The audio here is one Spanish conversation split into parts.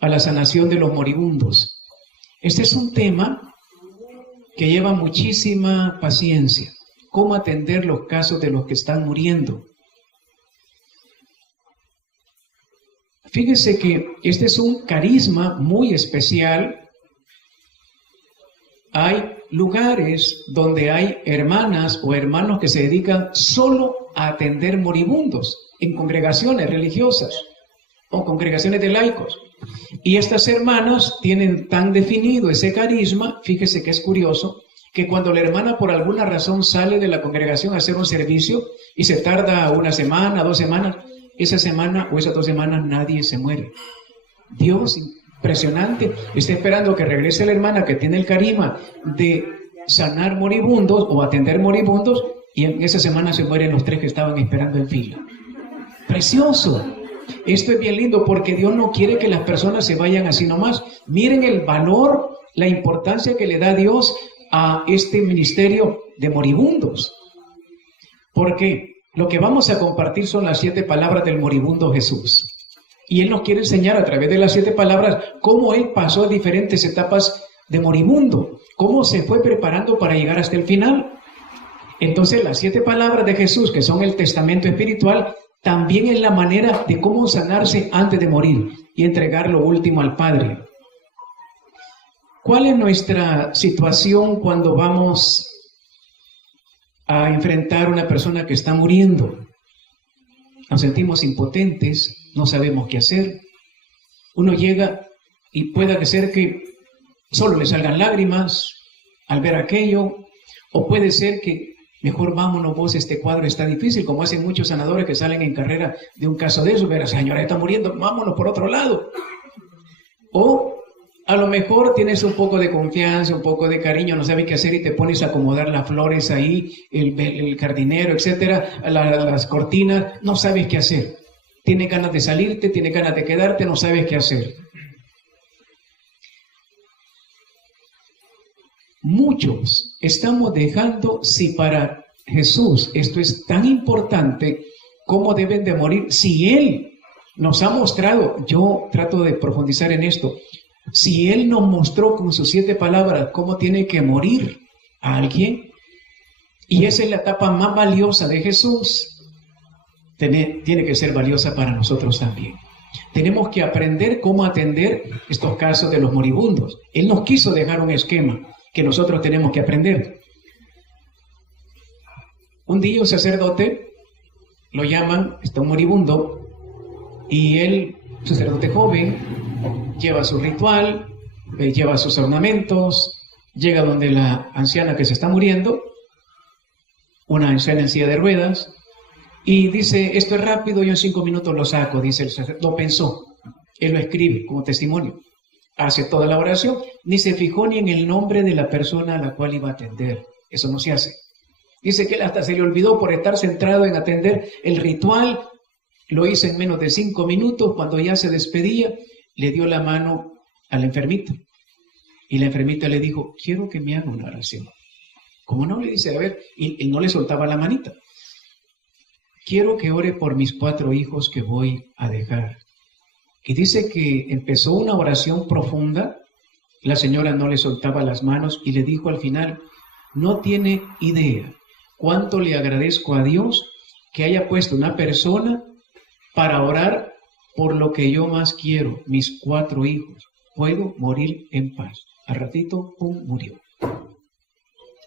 a la sanación de los moribundos. Este es un tema que lleva muchísima paciencia. ¿Cómo atender los casos de los que están muriendo? Fíjese que este es un carisma muy especial. Hay lugares donde hay hermanas o hermanos que se dedican solo a atender moribundos en congregaciones religiosas o congregaciones de laicos. Y estas hermanas tienen tan definido ese carisma, fíjese que es curioso, que cuando la hermana por alguna razón sale de la congregación a hacer un servicio y se tarda una semana, 2 semanas, esa semana o esas 2 semanas nadie se muere. Dios, impresionante, está esperando que regrese la hermana que tiene el carisma de sanar moribundos o atender moribundos, y en esa semana se mueren los 3 que estaban esperando en fila. Precioso. Esto es bien lindo porque Dios no quiere que las personas se vayan así nomás. Miren el valor, la importancia que le da Dios a este ministerio de moribundos. Porque lo que vamos a compartir son las 7 palabras del moribundo Jesús. Y Él nos quiere enseñar a través de las 7 palabras cómo Él pasó a diferentes etapas de moribundo, cómo se fue preparando para llegar hasta el final. Entonces las 7 palabras de Jesús, que son el testamento espiritual, también es la manera de cómo sanarse antes de morir y entregar lo último al Padre. ¿Cuál es nuestra situación cuando vamos a enfrentar a una persona que está muriendo? Nos sentimos impotentes, no sabemos qué hacer. Uno llega y puede ser que solo le salgan lágrimas al ver aquello, o puede ser que mejor vámonos vos, este cuadro está difícil, como hacen muchos sanadores que salen en carrera de un caso de eso. Ver, la señora está muriendo, vámonos por otro lado. O a lo mejor tienes un poco de confianza, un poco de cariño, no sabes qué hacer y te pones a acomodar las flores ahí, el jardinero, etcétera, las cortinas, no sabes qué hacer. Tienes ganas de salirte, tienes ganas de quedarte, no sabes qué hacer. Muchos estamos dejando, si para Jesús esto es tan importante, ¿cómo deben de morir? Si Él nos ha mostrado, yo trato de profundizar en esto, si Él nos mostró con sus 7 palabras cómo tiene que morir a alguien, y esa es la etapa más valiosa de Jesús, tiene que ser valiosa para nosotros también. Tenemos que aprender cómo atender estos casos de los moribundos. Él nos quiso dejar un esquema que nosotros tenemos que aprender. Un día un sacerdote lo llaman, está un moribundo, y él, sacerdote joven, lleva su ritual, lleva sus ornamentos, llega donde la anciana que se está muriendo, una anciana en silla de ruedas, y dice, esto es rápido, yo en 5 minutos lo saco, dice el sacerdote. Lo pensó, él lo escribe como testimonio. Hace toda la oración, ni se fijó ni en el nombre de la persona a la cual iba a atender. Eso no se hace. Dice que él hasta se le olvidó por estar centrado en atender el ritual. Lo hizo en menos de 5 minutos. Cuando ya se despedía, le dio la mano a la enfermita. Y la enfermita le dijo, quiero que me haga una oración. ¿Cómo no? Le dice, a ver, y no le soltaba la manita. Quiero que ore por mis 4 hijos que voy a dejar. Y dice que empezó una oración profunda, la señora no le soltaba las manos y le dijo al final, no tiene idea cuánto le agradezco a Dios que haya puesto una persona para orar por lo que yo más quiero, mis 4 hijos. Puedo morir en paz. Al ratito, pum, murió.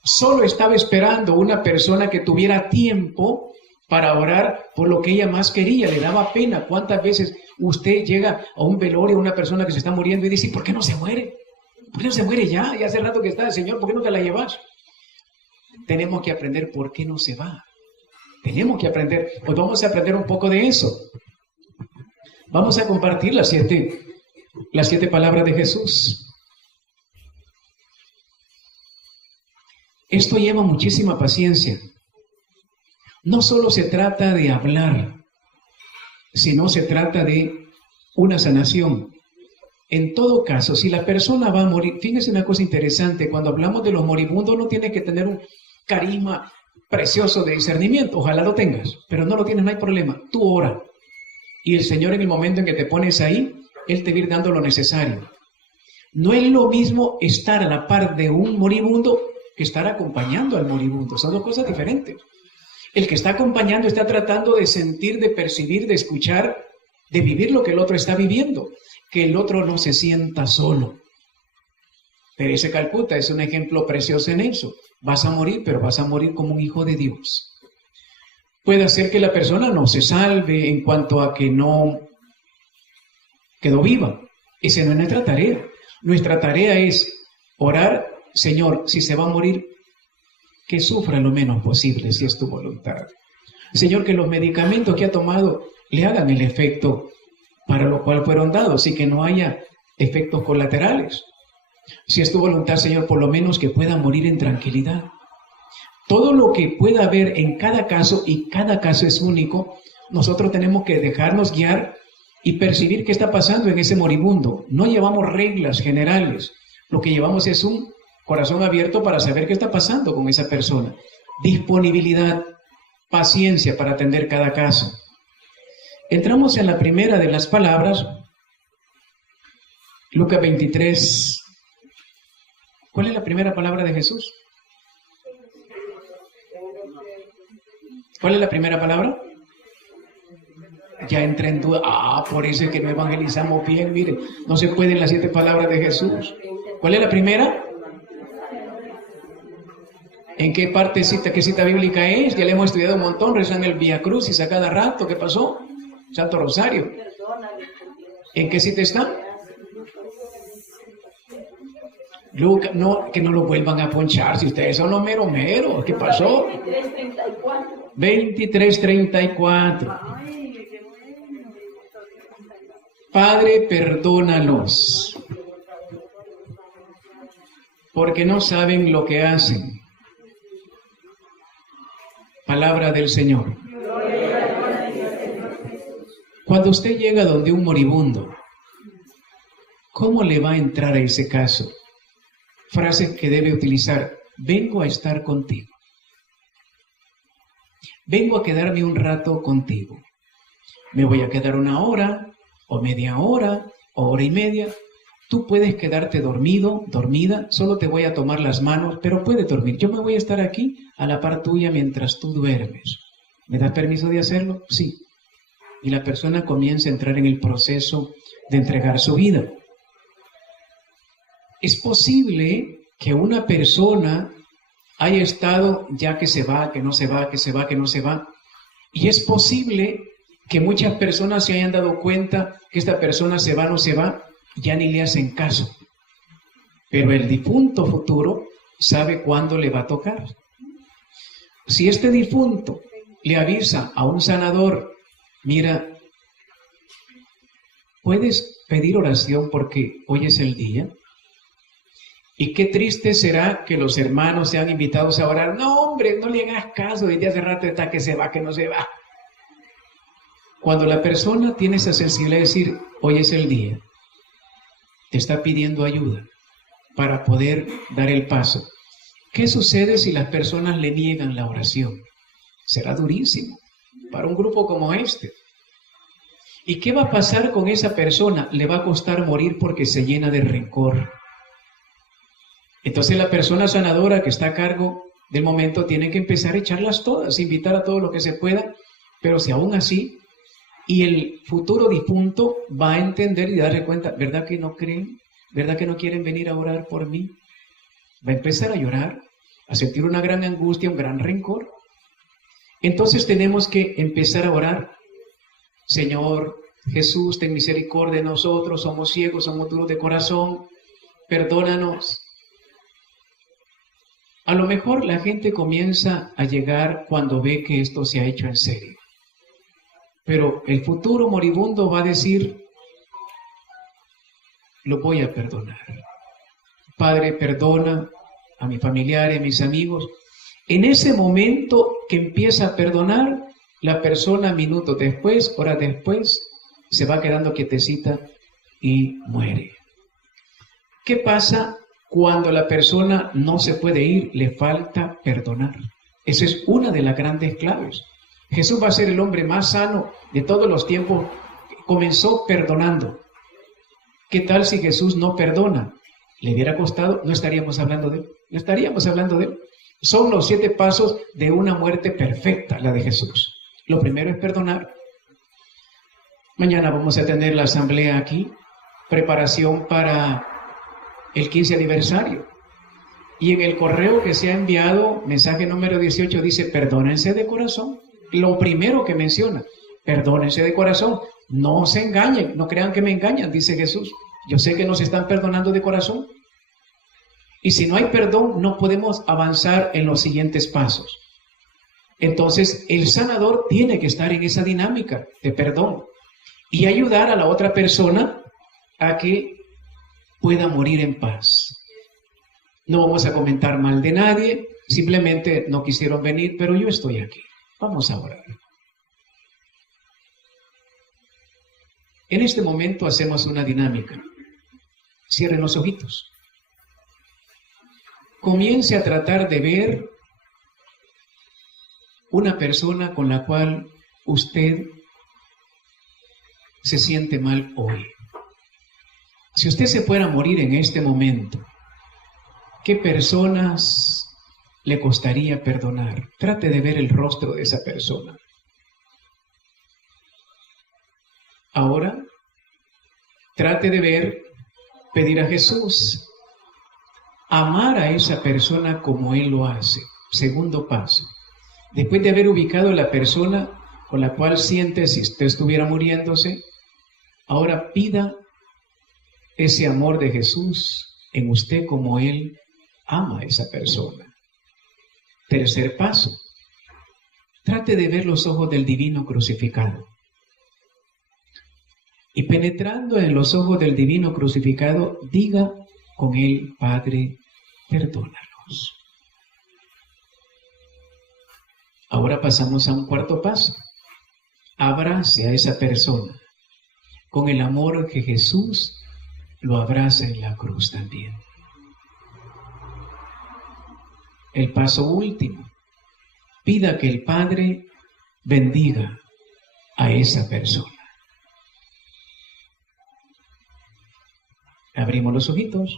Solo estaba esperando una persona que tuviera tiempo para orar por lo que ella más quería. Le daba pena. ¿Cuántas veces usted llega a un velorio, a una persona que se está muriendo y dice, ¿por qué no se muere? ¿Por qué no se muere ya? Ya hace rato que está, Señor, ¿por qué no te la llevas? Tenemos que aprender por qué no se va. Tenemos que aprender. Pues vamos a aprender un poco de eso. Vamos a compartir las 7 palabras de Jesús. Esto lleva muchísima paciencia. No solo se trata de hablar, sino se trata de una sanación. En todo caso, si la persona va a morir, fíjense una cosa interesante, cuando hablamos de los moribundos no tiene que tener un carisma precioso de discernimiento, ojalá lo tengas, pero no lo tienes, no hay problema, tú ora. Y el Señor en el momento en que te pones ahí, Él te va a ir dando lo necesario. No es lo mismo estar a la par de un moribundo que estar acompañando al moribundo. Son dos cosas diferentes. El que está acompañando está tratando de sentir, de percibir, de escuchar, de vivir lo que el otro está viviendo. Que el otro no se sienta solo. Teresa de Calcuta es un ejemplo precioso en eso. Vas a morir, pero vas a morir como un hijo de Dios. Puede ser que la persona no se salve en cuanto a que no quedó viva. Esa no es nuestra tarea. Nuestra tarea es orar, Señor, si se va a morir, que sufra lo menos posible, si es tu voluntad. Señor, que los medicamentos que ha tomado le hagan el efecto para lo cual fueron dados y que no haya efectos colaterales. Si es tu voluntad, Señor, por lo menos que pueda morir en tranquilidad. Todo lo que pueda haber en cada caso, y cada caso es único, nosotros tenemos que dejarnos guiar y percibir qué está pasando en ese moribundo. No llevamos reglas generales, lo que llevamos es un corazón abierto para saber qué está pasando con esa persona. Disponibilidad, paciencia para atender cada caso. Entramos en la primera de las palabras, Lucas 23. ¿Cuál es la primera palabra de Jesús? ¿Cuál es la primera palabra? Ya entré en duda. Por eso es que no evangelizamos bien, miren. No se pueden las 7 palabras de Jesús. ¿Cuál es la primera? ¿En qué partecita, qué cita bíblica es? Ya le hemos estudiado un montón, rezan el Vía Crucis a cada rato. ¿Qué pasó? Santo Rosario. ¿En qué cita está? Lucas, no, que no lo vuelvan a ponchar, si ustedes son los meros. ¿Qué pasó? 23:34. Padre, perdónalos, porque no saben lo que hacen. Palabra del Señor. Cuando usted llega donde un moribundo, ¿cómo le va a entrar a ese caso? Frase que debe utilizar: vengo a estar contigo. Vengo a quedarme un rato contigo. Me voy a quedar 1 hora, o media hora, o hora y media. Tú puedes quedarte dormido, dormida, solo te voy a tomar las manos, pero puedes dormir. Yo me voy a estar aquí a la par tuya mientras tú duermes. ¿Me das permiso de hacerlo? Sí. Y la persona comienza a entrar en el proceso de entregar su vida. Es posible que una persona haya estado ya que se va, que no se va, que se va, que no se va. Y es posible que muchas personas se hayan dado cuenta que esta persona se va, no se va, ya ni le hacen caso. Pero el difunto futuro sabe cuándo le va a tocar. Si este difunto le avisa a un sanador: mira, ¿puedes pedir oración porque hoy es el día? Y qué triste será que los hermanos sean invitados a orar. No, hombre, no le hagas caso, desde hace rato está que se va, que no se va. Cuando la persona tiene esa sensibilidad de decir: hoy es el día, te está pidiendo ayuda para poder dar el paso. ¿Qué sucede si las personas le niegan la oración? Será durísimo para un grupo como este. ¿Y qué va a pasar con esa persona? Le va a costar morir porque se llena de rencor. Entonces la persona sanadora que está a cargo del momento tiene que empezar a echarlas todas, invitar a todo lo que se pueda, pero si aún así, y el futuro difunto va a entender y darse cuenta: ¿verdad que no creen? ¿Verdad que no quieren venir a orar por mí? Va a empezar a llorar, a sentir una gran angustia, un gran rencor. Entonces tenemos que empezar a orar: Señor Jesús, ten misericordia de nosotros, somos ciegos, somos duros de corazón, perdónanos. A lo mejor la gente comienza a llegar cuando ve que esto se ha hecho en serio. Pero el futuro moribundo va a decir: lo voy a perdonar. Padre, perdona a mi familiar y a mis amigos. En ese momento que empieza a perdonar, la persona minutos después, horas después, se va quedando quietecita y muere. ¿Qué pasa cuando la persona no se puede ir? Le falta perdonar. Esa es una de las grandes claves. Jesús va a ser el hombre más sano de todos los tiempos. Comenzó perdonando. ¿Qué tal si Jesús no perdona? ¿Le hubiera costado? No estaríamos hablando de él. No estaríamos hablando de él. Son los 7 pasos de una muerte perfecta, la de Jesús. Lo primero es perdonar. Mañana vamos a tener la asamblea aquí, preparación para el 15 aniversario. Y en el correo que se ha enviado, mensaje número 18, dice, perdónense de corazón. Lo primero que menciona, perdónense de corazón. No se engañen, no crean que me engañan, dice Jesús. Yo sé que nos están perdonando de corazón. Y si no hay perdón, no podemos avanzar en los siguientes pasos. Entonces, el sanador tiene que estar en esa dinámica de perdón y ayudar a la otra persona a que pueda morir en paz. No vamos a comentar mal de nadie, simplemente no quisieron venir, pero yo estoy aquí. Vamos a orar. En este momento hacemos una dinámica. Cierren los ojitos. Comience a tratar de ver una persona con la cual usted se siente mal hoy. Si usted se fuera a morir en este momento, ¿qué personas le costaría perdonar? Trate de ver el rostro de esa persona. Ahora, trate de ver, pedir a Jesús, amar a esa persona como Él lo hace. Segundo paso. Después de haber ubicado a la persona con la cual siente si usted estuviera muriéndose, ahora pida ese amor de Jesús en usted como Él ama a esa persona. Tercer paso. Trate de ver los ojos del divino crucificado. Y penetrando en los ojos del divino crucificado, diga con Él, Padre, perdónanos. Ahora pasamos a un cuarto paso. Abrace a esa persona con el amor que Jesús lo abraza en la cruz también. El paso último. Pida que el Padre bendiga a esa persona. Abrimos los ojitos.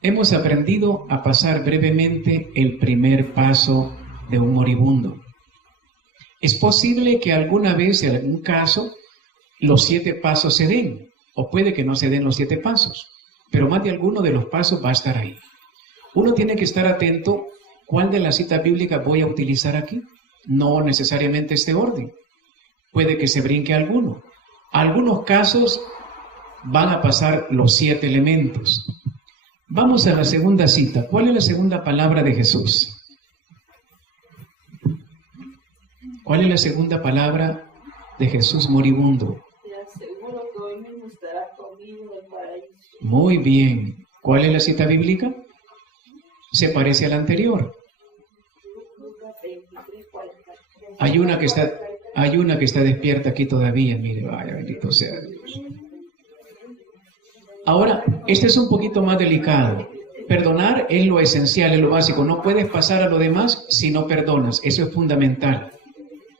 Hemos aprendido a pasar brevemente el primer paso de un moribundo. Es posible que alguna vez, en algún caso, los 7 pasos se den, o puede que no se den los 7 pasos, pero más de alguno de los pasos va a estar ahí. Uno tiene que estar atento cuál de las citas bíblicas voy a utilizar aquí. No necesariamente este orden. Puede que se brinque alguno. Algunos casos van a pasar los 7 elementos. Vamos a la segunda cita. ¿Cuál es la segunda palabra de Jesús? ¿Cuál es la segunda palabra de Jesús moribundo? Te aseguro que hoy mismo estarás conmigo en el paraíso. Muy bien. ¿Cuál es la cita bíblica? Se parece a la anterior. Lucas 23, 43. Hay una que está despierta aquí todavía. Mire, vaya, bendito sea Dios. Ahora, este es un poquito más delicado. Perdonar es lo esencial, es lo básico. No puedes pasar a lo demás si no perdonas. Eso es fundamental.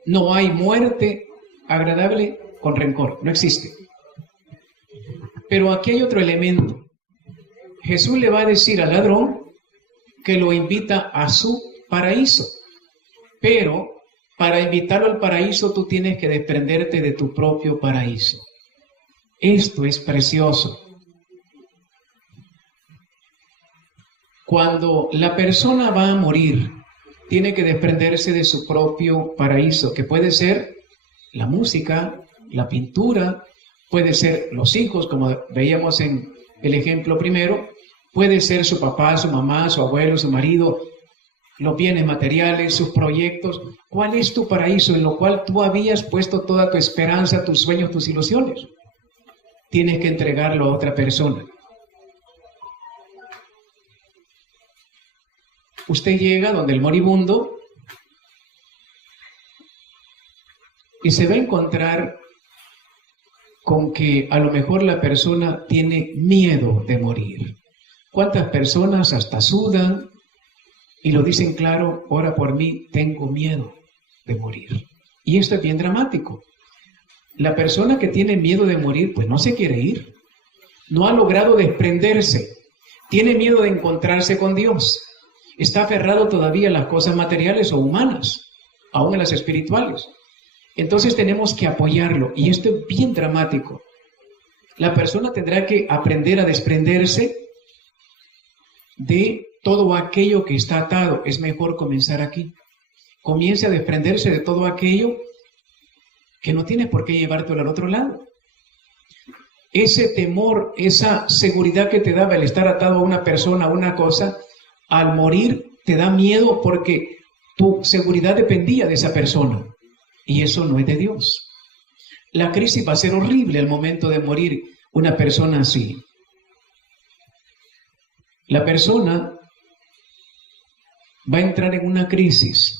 No hay muerte agradable con rencor. No existe. Pero aquí hay otro elemento. Jesús le va a decir al ladrón que lo invita a su paraíso. Pero para invitarlo al paraíso tú tienes que desprenderte de tu propio paraíso. Esto es precioso. Cuando la persona va a morir, tiene que desprenderse de su propio paraíso, que puede ser la música, la pintura, puede ser los hijos, como veíamos en el ejemplo primero, puede ser su papá, su mamá, su abuelo, su marido, los bienes materiales, sus proyectos. ¿Cuál es tu paraíso en lo cual tú habías puesto toda tu esperanza, tus sueños, tus ilusiones? Tienes que entregarlo a otra persona. Usted llega donde el moribundo y se va a encontrar con que a lo mejor la persona tiene miedo de morir. ¿Cuántas personas hasta sudan y lo dicen claro? Ora por mí, tengo miedo de morir. Y esto es bien dramático. La persona que tiene miedo de morir, pues no se quiere ir. No ha logrado desprenderse. Tiene miedo de encontrarse con Dios. Está aferrado todavía a las cosas materiales o humanas, aún a las espirituales. Entonces tenemos que apoyarlo. Y esto es bien dramático. La persona tendrá que aprender a desprenderse de todo aquello que está atado. Es mejor comenzar aquí. Comience a desprenderse de todo aquello que no tienes por qué llevártelo al otro lado. Ese temor, esa seguridad que te daba el estar atado a una persona, a una cosa, al morir te da miedo porque tu seguridad dependía de esa persona. Y eso no es de Dios. La crisis va a ser horrible al momento de morir una persona así. La persona va a entrar en una crisis.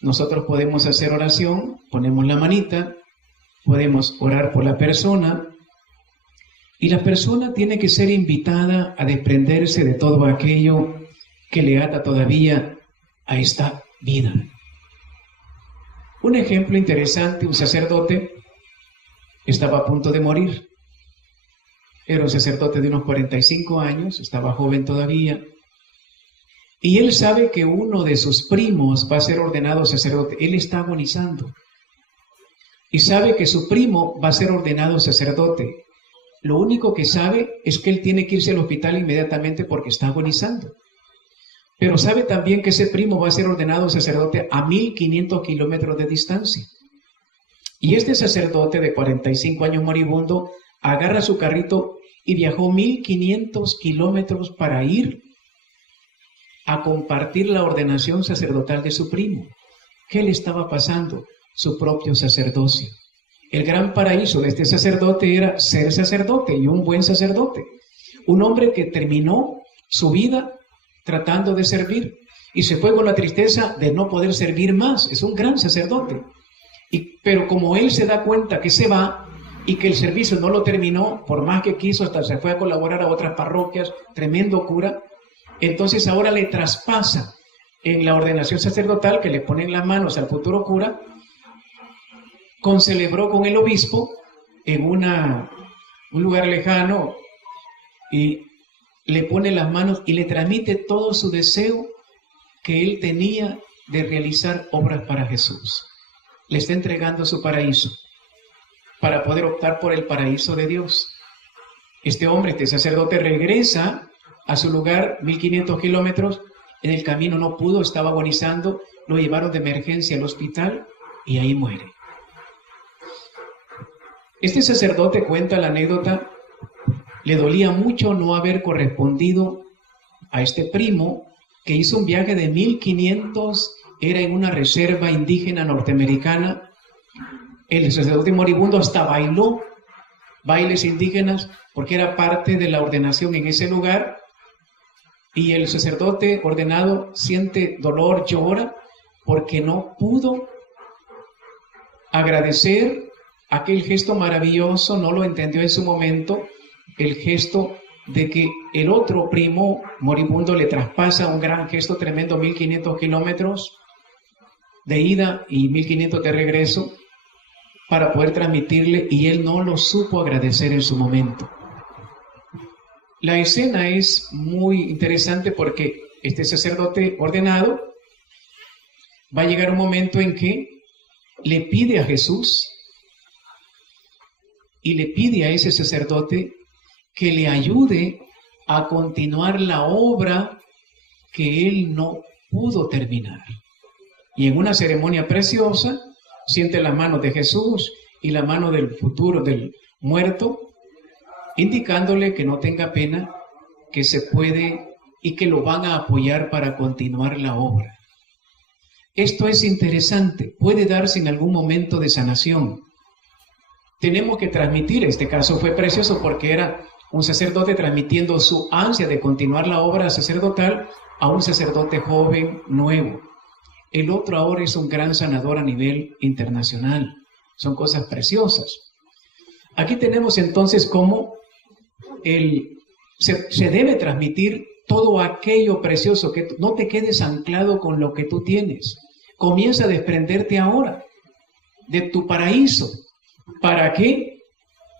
Nosotros podemos hacer oración, ponemos la manita, podemos orar por la persona, y la persona tiene que ser invitada a desprenderse de todo aquello que le ata todavía a esta vida. Un ejemplo interesante, un sacerdote estaba a punto de morir. Era un sacerdote de unos 45 años, estaba joven todavía. Y él sabe que uno de sus primos va a ser ordenado sacerdote. Él está agonizando. Y sabe que su primo va a ser ordenado sacerdote. Lo único que sabe es que él tiene que irse al hospital inmediatamente porque está agonizando. Pero sabe también que ese primo va a ser ordenado sacerdote a 1500 kilómetros de distancia. Y este sacerdote de 45 años moribundo agarra su carrito y viajó 1500 kilómetros para ir a compartir la ordenación sacerdotal de su primo. ¿Qué le estaba pasando? Su propio sacerdocio. El gran paraíso de este sacerdote era ser sacerdote y un buen sacerdote. Un hombre que terminó su vida tratando de servir y se fue con la tristeza de no poder servir más. Es un gran sacerdote. Pero como él se da cuenta que se va y que el servicio no lo terminó, por más que quiso, hasta se fue a colaborar a otras parroquias, tremendo cura, entonces ahora le traspasa en la ordenación sacerdotal, que le ponen las manos al futuro cura, concelebró con el obispo en un lugar lejano y le pone las manos y le transmite todo su deseo que él tenía de realizar obras para Jesús. Le está entregando su paraíso para poder optar por el paraíso de Dios. Este hombre, este sacerdote, regresa a su lugar, 1500 kilómetros. En el camino no pudo, estaba agonizando, lo llevaron de emergencia al hospital y ahí muere. Este sacerdote cuenta la anécdota, le dolía mucho no haber correspondido a este primo que hizo un viaje de 1500, era en una reserva indígena norteamericana. El sacerdote moribundo hasta bailó bailes indígenas porque era parte de la ordenación en ese lugar. Y el sacerdote ordenado siente dolor, llora, porque no pudo agradecer aquel gesto maravilloso, no lo entendió en su momento, el gesto de que el otro primo moribundo le traspasa un gran gesto tremendo, 1500 kilómetros de ida y 1500 de regreso, para poder transmitirle, y él no lo supo agradecer en su momento. La escena es muy interesante porque este sacerdote ordenado va a llegar un momento en que le pide a Jesús y le pide a ese sacerdote que le ayude a continuar la obra que él no pudo terminar. Y en una ceremonia preciosa siente las manos de Jesús y la mano del futuro, del muerto, indicándole que no tenga pena, que se puede y que lo van a apoyar para continuar la obra. Esto es interesante, puede darse en algún momento de sanación. Tenemos que transmitir, este caso fue precioso porque era un sacerdote transmitiendo su ansia de continuar la obra sacerdotal a un sacerdote joven, nuevo. El otro ahora es un gran sanador a nivel internacional. Son cosas preciosas. Aquí tenemos entonces cómo se debe transmitir todo aquello precioso, que no te quedes anclado con lo que tú tienes. Comienza a desprenderte ahora de tu paraíso para que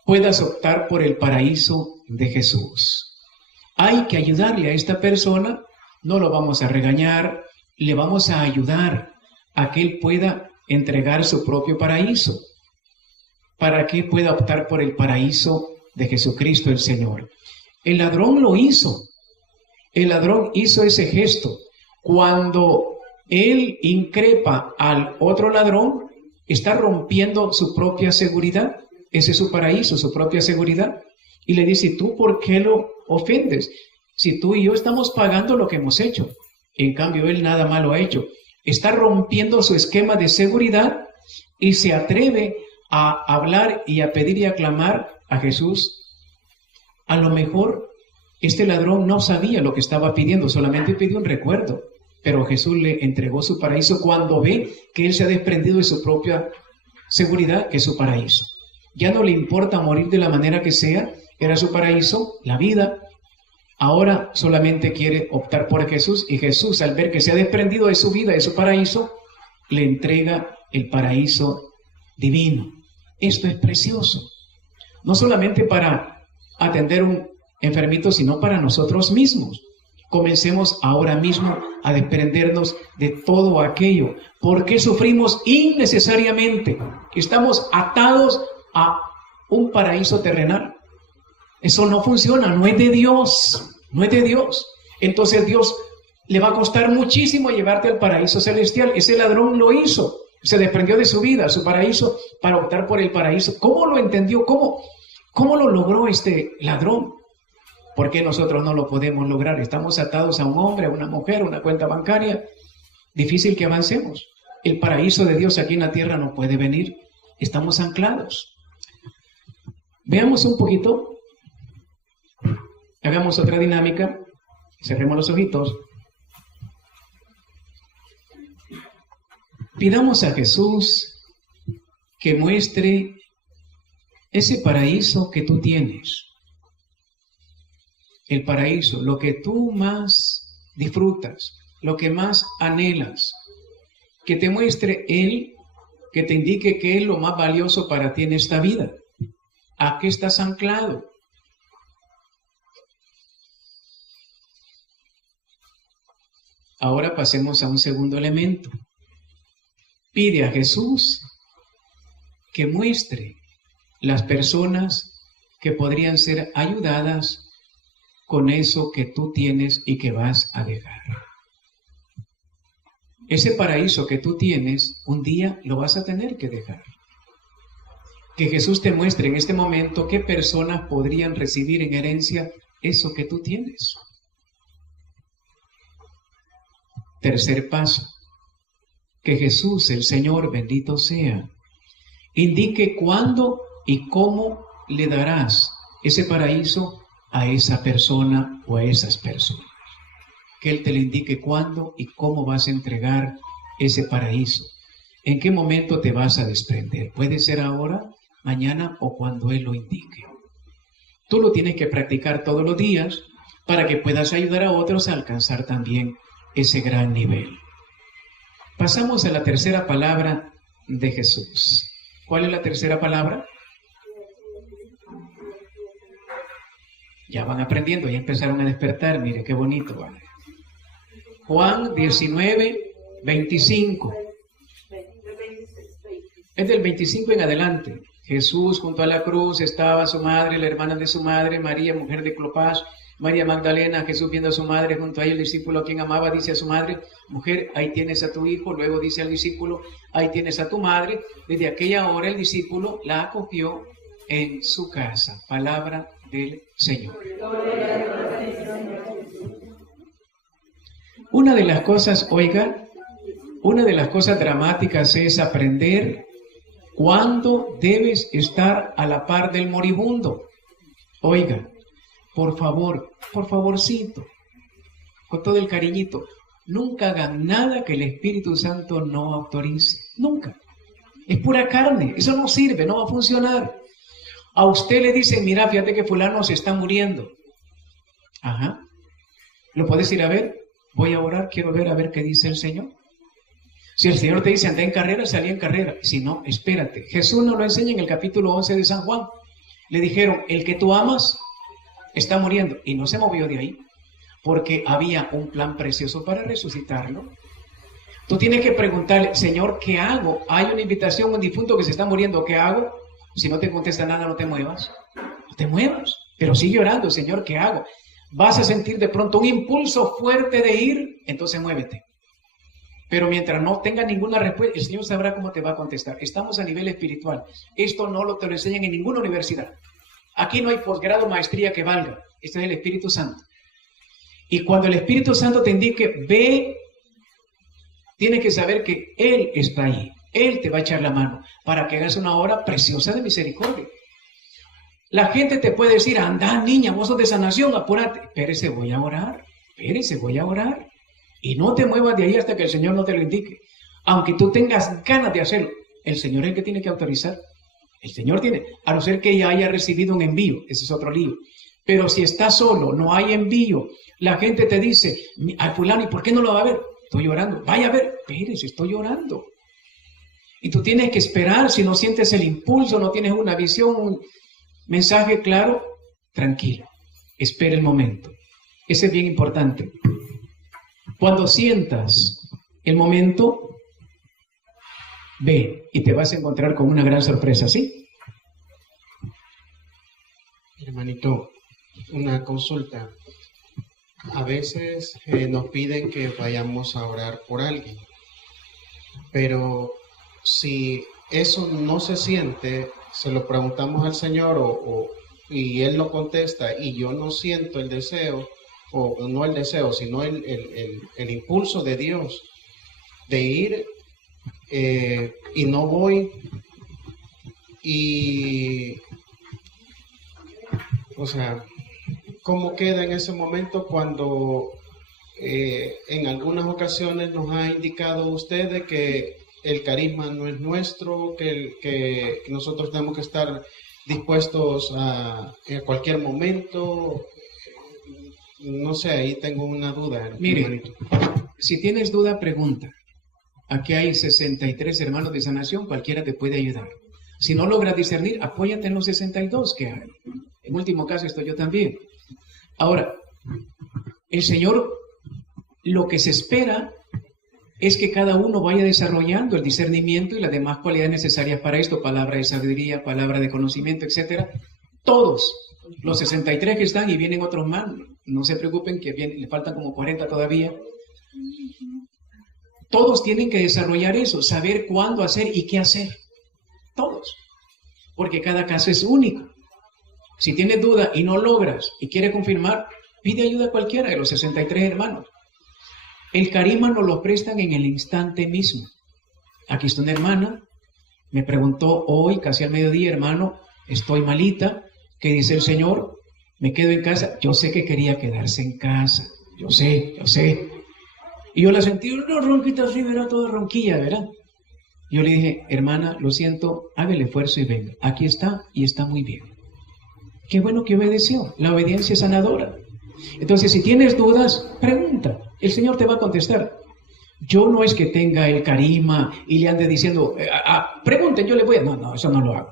puedas optar por el paraíso de Jesús. Hay que ayudarle a esta persona, no lo vamos a regañar, le vamos a ayudar a que él pueda entregar su propio paraíso, para que pueda optar por el paraíso de Jesucristo el Señor. El ladrón lo hizo. El ladrón hizo ese gesto. Cuando él increpa al otro ladrón, está rompiendo su propia seguridad. Ese es su paraíso, su propia seguridad. Y le dice, ¿tú por qué lo ofendes? Si tú y yo estamos pagando lo que hemos hecho. En cambio, él nada malo ha hecho. Está rompiendo su esquema de seguridad y se atreve a hablar y a pedir y a clamar a Jesús. A lo mejor este ladrón no sabía lo que estaba pidiendo, solamente pidió un recuerdo, pero Jesús le entregó su paraíso cuando ve que él se ha desprendido de su propia seguridad, que es su paraíso. Ya no le importa morir de la manera que sea, era su paraíso, la vida. Ahora solamente quiere optar por Jesús, y Jesús, al ver que se ha desprendido de su vida, de su paraíso, le entrega el paraíso divino. Esto es precioso, no solamente para atender un enfermito, sino para nosotros mismos. Comencemos ahora mismo a desprendernos de todo aquello. ¿Por qué sufrimos innecesariamente? Estamos atados a un paraíso terrenal. Eso no funciona, no es de Dios, no es de Dios. Entonces Dios le va a costar muchísimo llevarte al paraíso celestial. Ese ladrón lo hizo, se desprendió de su vida, su paraíso, para optar por el paraíso. ¿Cómo lo entendió? ¿Cómo lo logró este ladrón? ¿Por qué nosotros no lo podemos lograr? Estamos atados a un hombre, a una mujer, a una cuenta bancaria. Difícil que avancemos. El paraíso de Dios aquí en la tierra no puede venir. Estamos anclados. Veamos un poquito. Hagamos otra dinámica. Cerremos los ojitos. Pidamos a Jesús que muestre ese paraíso que tú tienes. El paraíso, lo que tú más disfrutas, lo que más anhelas. Que te muestre Él, que te indique qué es lo más valioso para ti en esta vida. ¿A qué estás anclado? Ahora pasemos a un segundo elemento. Pide a Jesús que muestre las personas que podrían ser ayudadas con eso que tú tienes y que vas a dejar. Ese paraíso que tú tienes, un día lo vas a tener que dejar. Que Jesús te muestre en este momento qué personas podrían recibir en herencia eso que tú tienes. Tercer paso. Que Jesús, el Señor, bendito sea, indique cuándo y cómo le darás ese paraíso a esa persona o a esas personas. Que Él te le indique cuándo y cómo vas a entregar ese paraíso. ¿En qué momento te vas a desprender? Puede ser ahora, mañana o cuando Él lo indique. Tú lo tienes que practicar todos los días para que puedas ayudar a otros a alcanzar también ese gran nivel. Pasamos a la tercera palabra de Jesús. ¿Cuál es la tercera palabra? Ya van aprendiendo, ya empezaron a despertar, mire qué bonito, ¿vale? Juan 19, 25. Es del 25 en adelante. Jesús junto a la cruz estaba su madre, la hermana de su madre, María, mujer de Cleofás, María Magdalena. Jesús viendo a su madre junto a ella, el discípulo a quien amaba, dice a su madre: mujer, ahí tienes a tu hijo. Luego dice al discípulo: ahí tienes a tu madre. Desde aquella hora el discípulo la acogió en su casa. Palabra del Señor. Una de las cosas, oiga, una de las cosas dramáticas es aprender cuándo debes estar a la par del moribundo. Oiga, por favorcito, con todo el cariñito, nunca hagan nada que el Espíritu Santo no autorice. Nunca. Es pura carne, eso no sirve, no va a funcionar. A usted le dicen: mira, fíjate que fulano se está muriendo. Ajá. ¿Lo puedes ir a ver? Voy a orar, quiero ver a ver qué dice el Señor. Si el Señor te dice anda en carrera, salí en carrera. Si no, espérate. Jesús nos lo enseña en el capítulo 11 de San Juan. Le dijeron, el que tú amas está muriendo. Y no se movió de ahí, porque había un plan precioso para resucitarlo. Tú tienes que preguntarle, Señor, ¿qué hago? Hay una invitación a un difunto que se está muriendo, ¿qué hago? Si no te contesta nada, no te muevas. No te muevas, pero sigue orando, Señor, ¿qué hago? Vas a sentir de pronto un impulso fuerte de ir, entonces muévete. Pero mientras no tenga ninguna respuesta, el Señor sabrá cómo te va a contestar. Estamos a nivel espiritual. Esto no te lo enseñan en ninguna universidad. Aquí no hay posgrado, maestría que valga. Esto es el Espíritu Santo. Y cuando el Espíritu Santo te indique, ve, tienes que saber que Él está ahí. Él te va a echar la mano para que hagas una obra preciosa de misericordia. La gente te puede decir, anda niña, vos sos de sanación, apúrate. Espérese, voy a orar. Espérese, voy a orar. Y no te muevas de ahí hasta que el Señor no te lo indique. Aunque tú tengas ganas de hacerlo, el Señor es el que tiene que autorizar. El Señor tiene, a no ser que ya haya recibido un envío, ese es otro lío. Pero si estás solo, no hay envío, la gente te dice, ay fulano, ¿y por qué no lo va a ver? Estoy orando. Vaya a ver, espérese, estoy orando. Y tú tienes que esperar, si no sientes el impulso, no tienes una visión, un mensaje claro, tranquilo, espera el momento. Ese es bien importante. Cuando sientas el momento, ve y te vas a encontrar con una gran sorpresa, ¿sí? Hermanito, una consulta. A veces nos piden que vayamos a orar por alguien, pero si eso no se siente, se lo preguntamos al Señor y Él no contesta y yo no siento el deseo, o no el deseo, sino el impulso de Dios de ir y no voy y, o sea, ¿cómo queda en ese momento cuando en algunas ocasiones nos ha indicado usted de que el carisma no es nuestro, que nosotros tenemos que estar dispuestos a cualquier momento? No sé, ahí tengo una duda. Mire, hermanito. Si tienes duda, pregunta. Aquí hay 63 hermanos de sanación, cualquiera te puede ayudar. Si no logras discernir, apóyate en los 62 que hay. En último caso estoy yo también. Ahora, el Señor, lo que se espera es que cada uno vaya desarrollando el discernimiento y las demás cualidades necesarias para esto, palabra de sabiduría, palabra de conocimiento, etcétera. Todos, los 63 que están y vienen otros más, no se preocupen que le faltan como 40 todavía. Todos tienen que desarrollar eso, saber cuándo hacer y qué hacer. Todos. Porque cada caso es único. Si tienes duda y no logras y quieres confirmar, pide ayuda a cualquiera de los 63 hermanos. El carisma nos lo prestan en el instante mismo. Aquí está una hermana, me preguntó hoy, casi al mediodía, hermano, estoy malita, ¿qué dice el Señor? Me quedo en casa. Yo sé que quería quedarse en casa, yo sé. Y yo la sentí, una ronquita así, verá, toda ronquilla, ¿verdad? Yo le dije, hermana, lo siento, haga el esfuerzo y venga. Aquí está y está muy bien. Qué bueno que obedeció, la obediencia es sanadora. Entonces, si tienes dudas, pregunta, el Señor te va a contestar. Yo no es que tenga el carisma y le ande diciendo, pregunten, yo le voy a... No, eso no lo hago,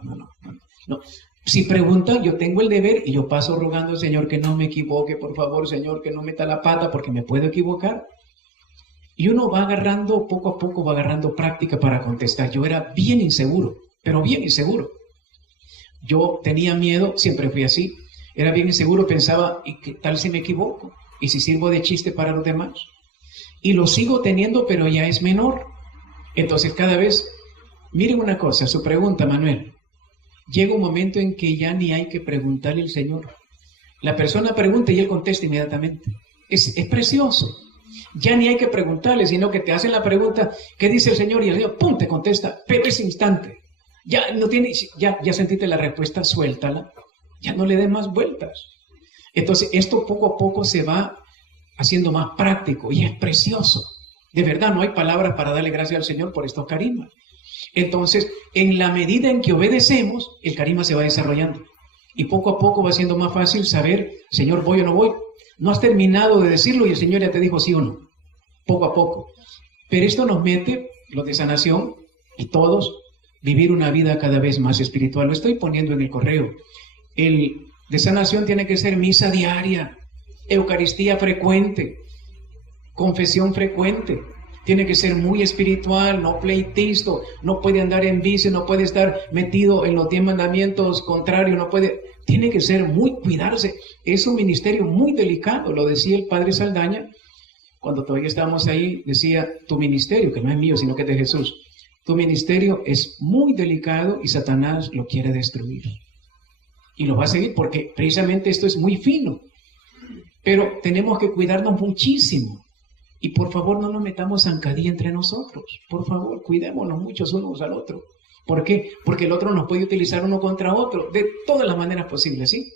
no. Si preguntan, yo tengo el deber y yo paso rogando al Señor que no me equivoque, por favor, Señor, que no meta la pata porque me puedo equivocar. Y uno va agarrando, poco a poco va agarrando práctica para contestar. Yo era bien inseguro, pero bien inseguro. Yo tenía miedo, siempre fui así. Era bien inseguro, pensaba, ¿y qué tal si me equivoco? ¿Y si sirvo de chiste para los demás? Y lo sigo teniendo, pero ya es menor. Entonces cada vez, miren una cosa, su pregunta, Manuel. Llega un momento en que ya ni hay que preguntarle al Señor. La persona pregunta y Él contesta inmediatamente. Es precioso. Ya ni hay que preguntarle, sino que te hacen la pregunta, ¿qué dice el Señor? Y el Señor, ¡pum!, te contesta, pero ese instante. Ya no tiene, ya sentiste la respuesta, suéltala. Ya no le des más vueltas. Entonces, esto poco a poco se va haciendo más práctico y es precioso. De verdad, no hay palabras para darle gracias al Señor por estos carismas. Entonces, en la medida en que obedecemos, el carisma se va desarrollando. Y poco a poco va siendo más fácil saber, Señor, ¿voy o no voy? No has terminado de decirlo y el Señor ya te dijo sí o no. Poco a poco. Pero esto nos mete, los de sanación y todos, vivir una vida cada vez más espiritual. Lo estoy poniendo en el correo. El de sanación tiene que ser misa diaria, Eucaristía frecuente, confesión frecuente. Tiene que ser muy espiritual, no pleitisto, no puede andar en vicio, no puede estar metido en los 10 mandamientos contrarios, no puede, tiene que ser muy, cuidarse. Es un ministerio muy delicado, lo decía el padre Saldaña, cuando todavía estábamos ahí, decía, tu ministerio, que no es mío, sino que es de Jesús, tu ministerio es muy delicado y Satanás lo quiere destruir. Y lo va a seguir porque precisamente esto es muy fino. Pero tenemos que cuidarnos muchísimo. Y por favor no nos metamos zancadilla entre nosotros. Por favor, cuidémonos muchos unos al otro. ¿Por qué? Porque el otro nos puede utilizar uno contra otro, de todas las maneras posibles, ¿sí?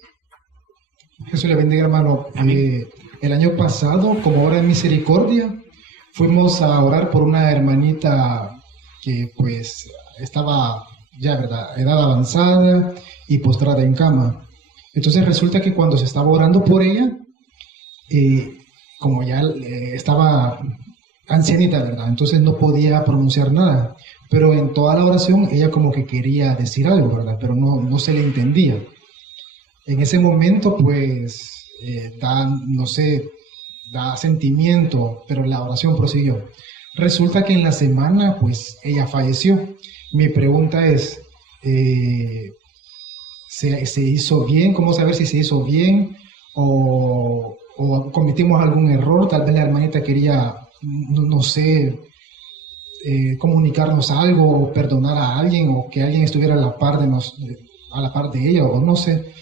Jesús le bendiga, hermano. El año pasado, como hora de misericordia, fuimos a orar por una hermanita que pues estaba ya, ¿verdad?, edad avanzada y postrada en cama. Entonces resulta que cuando se estaba orando por ella, como ya estaba ancianita, ¿verdad?, entonces no podía pronunciar nada, pero en toda la oración ella como que quería decir algo, ¿verdad?, pero no se le entendía. En ese momento pues da sentimiento, pero la oración prosiguió. Resulta que en la semana pues ella falleció. Mi pregunta es, ¿se hizo bien? ¿Cómo saber si se hizo bien o cometimos algún error? Tal vez la hermanita quería, no sé, comunicarnos algo, o perdonar a alguien, o que alguien estuviera a la par de ella, o no sé,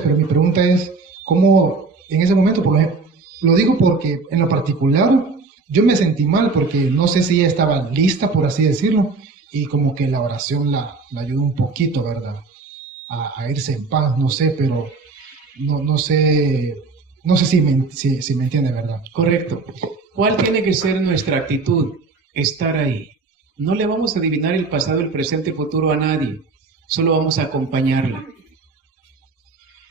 pero mi pregunta es, ¿cómo en ese momento? Por ejemplo, lo digo porque en lo particular yo me sentí mal, porque no sé si ella estaba lista, por así decirlo, y como que la oración la ayudó un poquito, ¿verdad?, a irse en paz, no sé, pero no sé si me entiende, ¿verdad? Correcto. ¿Cuál tiene que ser nuestra actitud? Estar ahí. No le vamos a adivinar el pasado, el presente, el futuro a nadie. Solo vamos a acompañarla.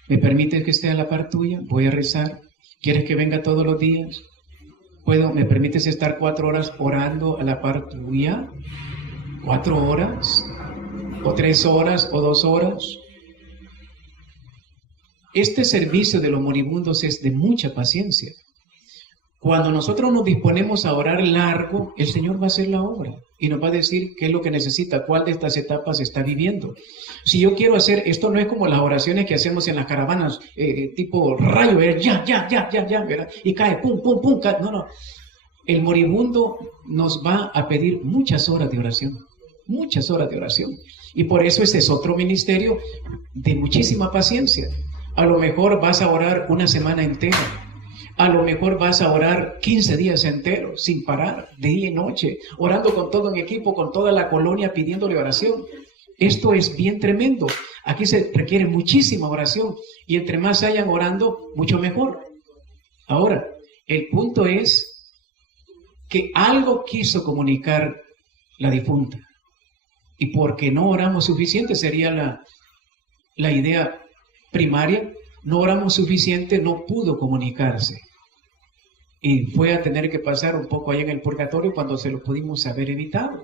¿Me permites que esté a la par tuya? Voy a rezar. ¿Quieres que venga todos los días? ¿Me permites estar 4 horas orando a la par tuya? 4 horas, o 3 horas, o 2 horas. Este servicio de los moribundos es de mucha paciencia. Cuando nosotros nos disponemos a orar largo, el Señor va a hacer la obra y nos va a decir qué es lo que necesita, cuál de estas etapas está viviendo. Si yo quiero hacer, esto no es como las oraciones que hacemos en las caravanas, tipo rayo, ya, ¿verdad? Y cae, pum, pum, pum, cae. No. El moribundo nos va a pedir muchas horas de oración, muchas horas de oración. Y por eso este es otro ministerio de muchísima paciencia. A lo mejor vas a orar una semana entera. A lo mejor vas a orar 15 días enteros, sin parar, de día y noche, orando con todo un equipo, con toda la colonia, pidiéndole oración. Esto es bien tremendo. Aquí se requiere muchísima oración. Y entre más hayan orando, mucho mejor. Ahora, el punto es que algo quiso comunicar la difunta. Y porque no oramos suficiente, sería la idea primaria, no oramos suficiente, no pudo comunicarse. Y fue a tener que pasar un poco ahí en el purgatorio cuando se lo pudimos haber evitado.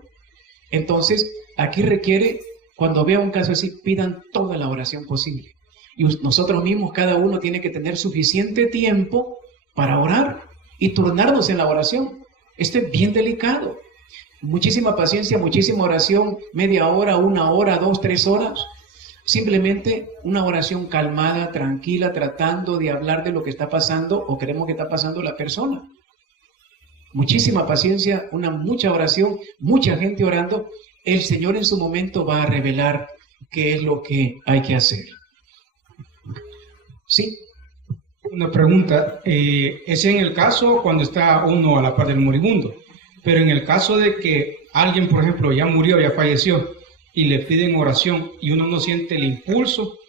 Entonces, aquí requiere, cuando vea un caso así, pidan toda la oración posible. Y nosotros mismos, cada uno tiene que tener suficiente tiempo para orar y turnarnos en la oración. Esto es bien delicado. Muchísima paciencia, muchísima oración, media hora, 1 hora, 2, 3 horas. Simplemente una oración calmada, tranquila, tratando de hablar de lo que está pasando o queremos que está pasando la persona. Muchísima paciencia, mucha oración, mucha gente orando. El Señor en su momento va a revelar qué es lo que hay que hacer. ¿Sí? Una pregunta. Es en el caso cuando está uno a la par del moribundo, pero en el caso de que alguien, por ejemplo, ya murió, ya falleció, y le piden oración y uno no siente el impulso,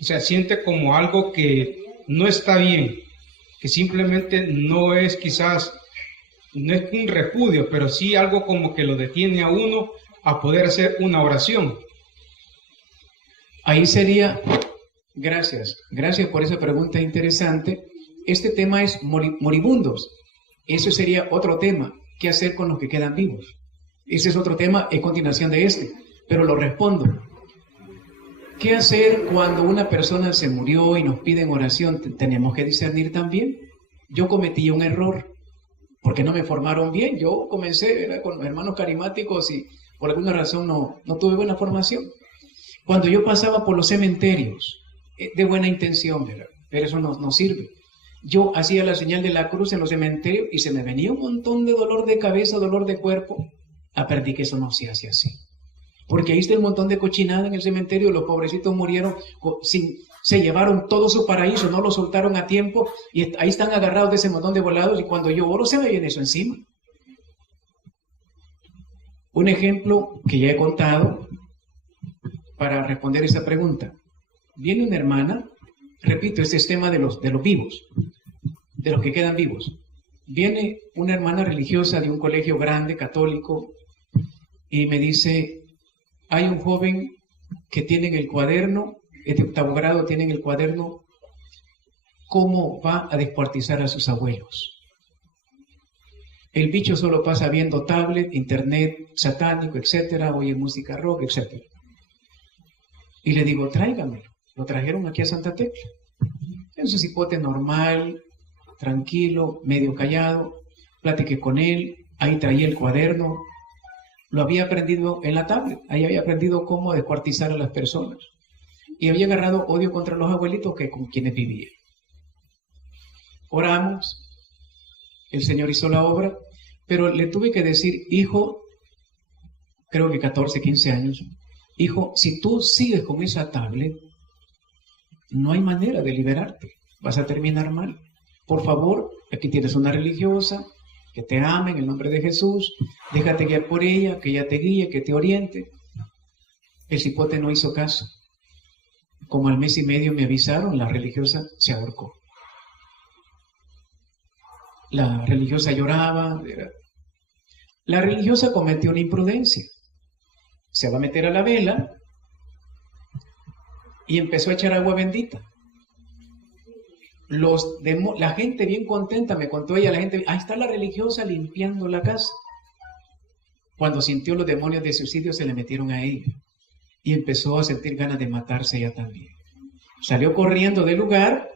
o sea, siente como algo que no está bien, que simplemente no es quizás, no es un repudio, pero sí algo como que lo detiene a uno a poder hacer una oración. Ahí sería, gracias por esa pregunta interesante. Este tema es moribundos, eso sería otro tema, ¿qué hacer con los que quedan vivos? Ese es otro tema en continuación de este, pero lo respondo. ¿Qué hacer cuando una persona se murió y nos piden oración? Tenemos que discernir también. Yo cometí un error porque no me formaron bien. Yo comencé con los hermanos carismáticos y por alguna razón no tuve buena formación. Cuando yo pasaba por los cementerios, de buena intención, ¿verdad? Pero eso no sirve. Yo hacía la señal de la cruz en los cementerios y se me venía un montón de dolor de cabeza, dolor de cuerpo. Aprendí que eso no se hace así. Porque ahí está un montón de cochinada en el cementerio, los pobrecitos murieron, se llevaron todo su paraíso, no lo soltaron a tiempo y ahí están agarrados de ese montón de volados y cuando yo oro se me viene eso encima. Un ejemplo que ya he contado para responder esa pregunta. Viene una hermana, repito, este es tema de los vivos, de los que quedan vivos. Viene una hermana religiosa de un colegio grande, católico, y me dice, hay un joven que tiene en el cuaderno, de octavo grado, tiene en el cuaderno cómo va a descuartizar a sus abuelos. El bicho solo pasa viendo tablet, internet, satánico, etcétera, oye música rock, etcétera. Y le digo, tráigamelo. Lo trajeron aquí a Santa Tecla. En su cipote normal, tranquilo, medio callado. Platiqué con él, ahí traía el cuaderno. Lo había aprendido en la tablet, ahí había aprendido cómo descuartizar a las personas. Y había agarrado odio contra los abuelitos que con quienes vivía. Oramos, el Señor hizo la obra, pero le tuve que decir, hijo, creo que 14, 15 años, hijo, si tú sigues con esa tablet, no hay manera de liberarte, vas a terminar mal. Por favor, aquí tienes una religiosa, que te ame en el nombre de Jesús, déjate guiar por ella, que ella te guíe, que te oriente. El cipote no hizo caso. Como al mes y medio me avisaron, la religiosa se ahorcó. La religiosa lloraba. La religiosa cometió una imprudencia. Se va a meter a la vela y empezó a echar agua bendita. La gente bien contenta, me contó ella, la gente, ahí está la religiosa limpiando la casa. Cuando sintió los demonios de suicidio se le metieron a ella y empezó a sentir ganas de matarse ella también. Salió corriendo del lugar,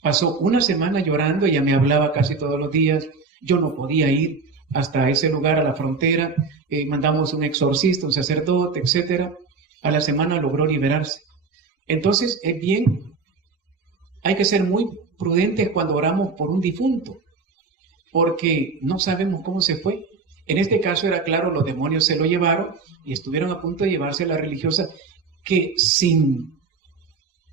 pasó una semana llorando, ella me hablaba casi todos los días, yo no podía ir hasta ese lugar, a la frontera, mandamos un exorcista, un sacerdote, etcétera. A la semana logró liberarse. Entonces es bien, hay que ser muy prudentes cuando oramos por un difunto, porque no sabemos cómo se fue. En este caso era claro, los demonios se lo llevaron y estuvieron a punto de llevarse a la religiosa, que sin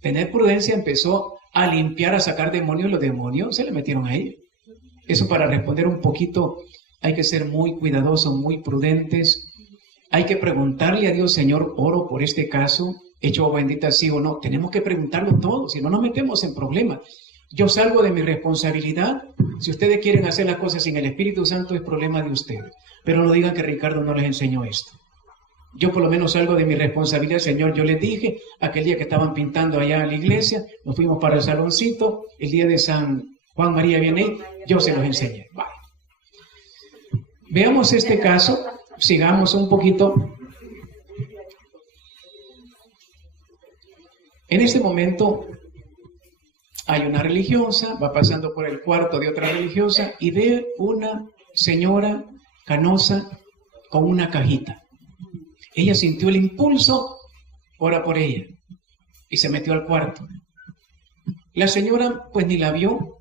tener prudencia empezó a limpiar, a sacar demonios, los demonios se le metieron a ella. Eso para responder un poquito, hay que ser muy cuidadosos, muy prudentes. Hay que preguntarle a Dios, Señor, oro por este caso, hecho bendita sí o no. Tenemos que preguntarlo todo, si no nos metemos en problemas. Yo salgo de mi responsabilidad. Si ustedes quieren hacer las cosas sin el Espíritu Santo, es problema de ustedes. Pero no digan que Ricardo no les enseñó esto. Yo por lo menos salgo de mi responsabilidad, Señor. Yo les dije, aquel día que estaban pintando allá en la iglesia, nos fuimos para el saloncito, el día de San Juan María Vianney, yo se los enseñé. Vale. Veamos este caso, sigamos un poquito. En este momento hay una religiosa, va pasando por el cuarto de otra religiosa y ve una señora canosa con una cajita. Ella sintió el impulso, ora por ella, y se metió al cuarto. La señora pues ni la vio,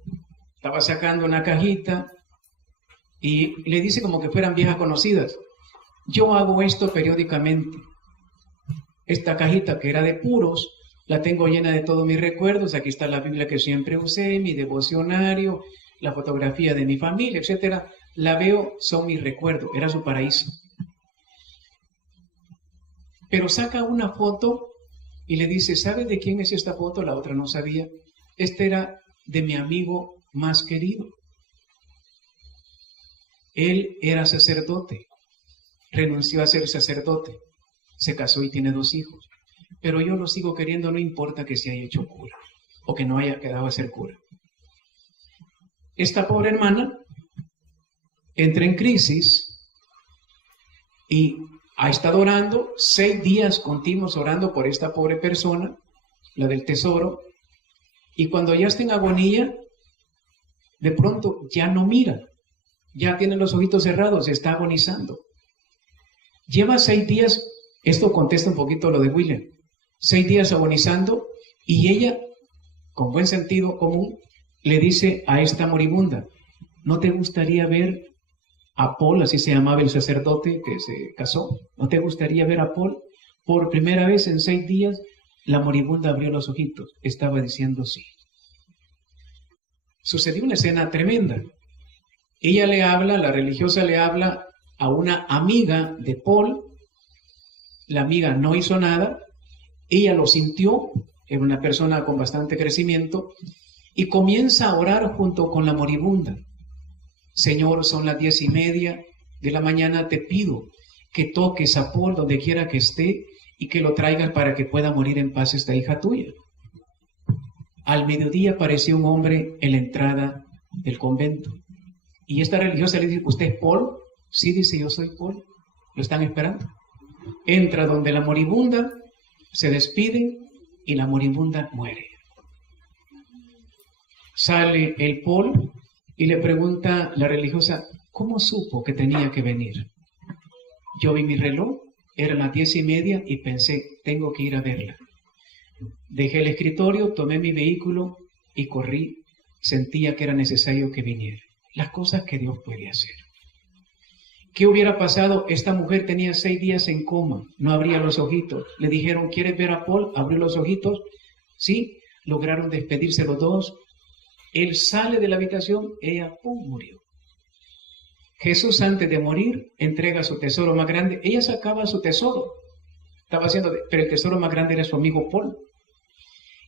estaba sacando una cajita y le dice como que fueran viejas conocidas. Yo hago esto periódicamente. Esta cajita que era de puros, la tengo llena de todos mis recuerdos. Aquí está la Biblia que siempre usé, mi devocionario, la fotografía de mi familia, etcétera. La veo, son mis recuerdos, era su paraíso. Pero saca una foto y le dice, ¿sabes de quién es esta foto? La otra no sabía. Esta era de mi amigo más querido. Él era sacerdote, renunció a ser sacerdote, se casó y tiene 2 hijos. Pero yo lo sigo queriendo, no importa que se haya hecho cura o que no haya quedado a ser cura. Esta pobre hermana entra en crisis y ha estado orando 6 días continuos, orando por esta pobre persona, la del tesoro, y cuando ya está en agonía, de pronto ya no mira, ya tiene los ojitos cerrados, está agonizando. Lleva 6 días, esto contesta un poquito lo de William, 6 días agonizando, y ella, con buen sentido común, le dice a esta moribunda: ¿no te gustaría ver a Paul? Así se llamaba el sacerdote que se casó. ¿No te gustaría ver a Paul? Por primera vez en 6 días, la moribunda abrió los ojitos. Estaba diciendo sí. Sucedió una escena tremenda. Ella le habla, la religiosa le habla a una amiga de Paul. La amiga no hizo nada. Ella lo sintió, era una persona con bastante crecimiento, y comienza a orar junto con la moribunda. Señor, son las 10:30 de la mañana, te pido que toques a Paul donde quiera que esté y que lo traigas para que pueda morir en paz esta hija tuya. Al mediodía apareció un hombre en la entrada del convento. Y esta religiosa le dice: ¿usted es Paul? Sí, dice, yo soy Paul. Lo están esperando. Entra donde la moribunda, se despide y la moribunda muere. Sale el Paul y le pregunta la religiosa: ¿cómo supo que tenía que venir? Yo vi mi reloj, eran las 10:30 y pensé, tengo que ir a verla. Dejé el escritorio, tomé mi vehículo y corrí. Sentía que era necesario que viniera. Las cosas que Dios puede hacer. ¿Qué hubiera pasado? Esta mujer tenía 6 días en coma, no abría los ojitos. Le dijeron: ¿quieres ver a Paul? Abrió los ojitos. Sí, lograron despedirse los dos. Él sale de la habitación, ella ¡pum!, murió. Jesús, antes de morir, entrega su tesoro más grande. Ella sacaba su tesoro, estaba haciendo, pero el tesoro más grande era su amigo Paul.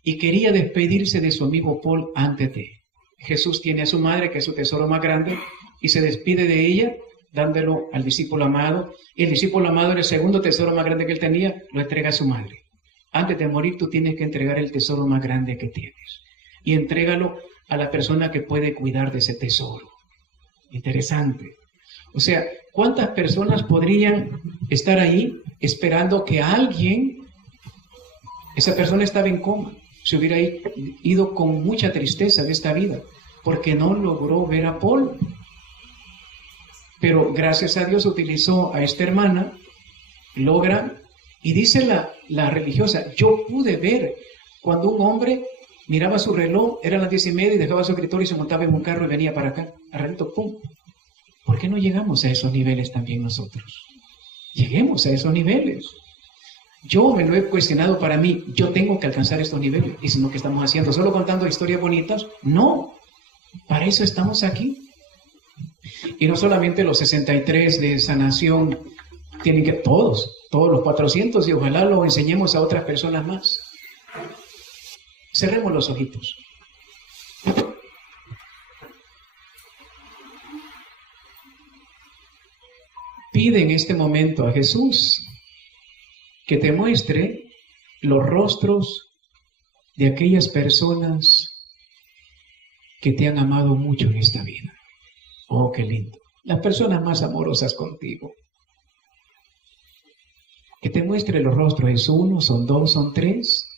Y quería despedirse de su amigo Paul antes de. Jesús tiene a su madre, que es su tesoro más grande, y se despide de ella, dándolo al discípulo amado. Y el discípulo amado era el segundo tesoro más grande que él tenía, lo entrega a su madre. Antes de morir, tú tienes que entregar el tesoro más grande que tienes. Y entrégalo a la persona que puede cuidar de ese tesoro. Interesante. O sea, ¿cuántas personas podrían estar ahí esperando que alguien, esa persona estaba en coma, se hubiera ido con mucha tristeza de esta vida, porque no logró ver a Paul? Pero gracias a Dios utilizó a esta hermana, logra, y dice la religiosa: yo pude ver cuando un hombre miraba su reloj, eran las 10:30 y dejaba su escritorio y se montaba en un carro y venía para acá, al ratito, ¡pum! ¿Por qué no llegamos a esos niveles también nosotros? Lleguemos a esos niveles. Yo me lo he cuestionado para mí, yo tengo que alcanzar estos niveles. ¿Y si no, qué estamos haciendo? ¿Solo contando historias bonitas? No, para eso estamos aquí. Y no solamente los 63 de sanación, tienen que, todos los 400, y ojalá lo enseñemos a otras personas más. Cerremos los ojitos. Pide en este momento a Jesús que te muestre los rostros de aquellas personas que te han amado mucho en esta vida. Oh, qué lindo. Las personas más amorosas contigo. Que te muestre los rostros. ¿Es uno? ¿Son dos? ¿Son tres?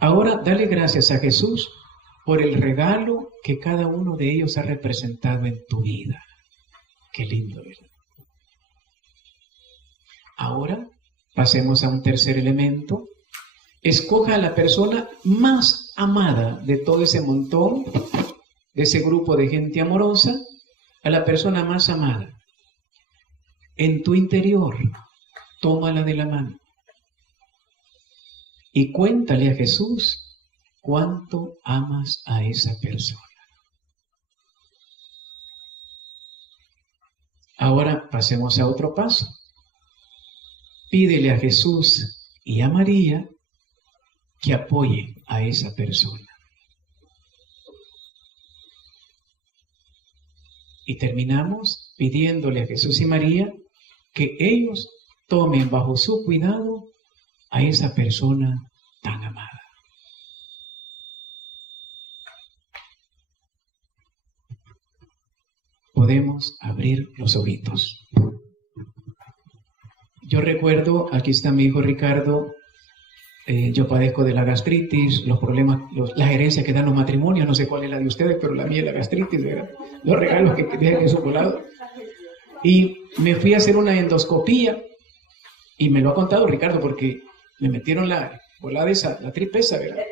Ahora, dale gracias a Jesús por el regalo que cada uno de ellos ha representado en tu vida. Qué lindo, ¿verdad? Ahora, pasemos a un tercer elemento. Escoja a la persona más amada de todo ese montón, de ese grupo de gente amorosa, a la persona más amada. En tu interior, tómala de la mano. Y cuéntale a Jesús cuánto amas a esa persona. Ahora pasemos a otro paso. Pídele a Jesús y a María que apoyen a esa persona. Y terminamos pidiéndole a Jesús y María que ellos tomen bajo su cuidado a esa persona tan amada. Podemos abrir los ojitos. Yo recuerdo, aquí está mi hijo Ricardo, yo padezco de la gastritis, los problemas, las herencias que dan los matrimonios, no sé cuál es la de ustedes, pero la mía es la gastritis, ¿verdad? Los regalos que dejan en su colado. Y me fui a hacer una endoscopía, y me lo ha contado Ricardo, porque me metieron la volada esa, la tripa esa, ¿verdad?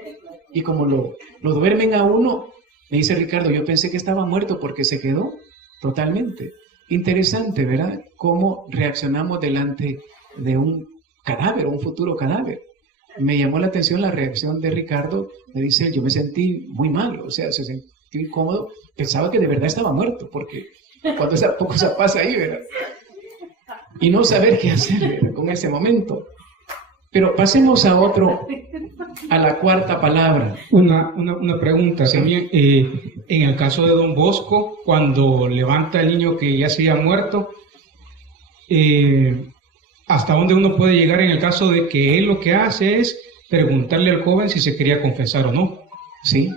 Y como lo duermen a uno, me dice Ricardo, yo pensé que estaba muerto porque se quedó totalmente. Interesante, ¿verdad? Cómo reaccionamos delante de un cadáver, un futuro cadáver. Me llamó la atención la reacción de Ricardo. Me dice, yo me sentí muy mal, o sea, se sintió incómodo. Pensaba que de verdad estaba muerto, porque cuando esa cosa pasa ahí, ¿verdad? Y no saber qué hacer, ¿verdad?, con ese momento. Pero pasemos a la cuarta palabra. Una pregunta también. En el caso de don Bosco, cuando levanta al niño que ya se había muerto, ¿hasta dónde uno puede llegar en el caso de que él lo que hace es preguntarle al joven si se quería confesar o no? Sí.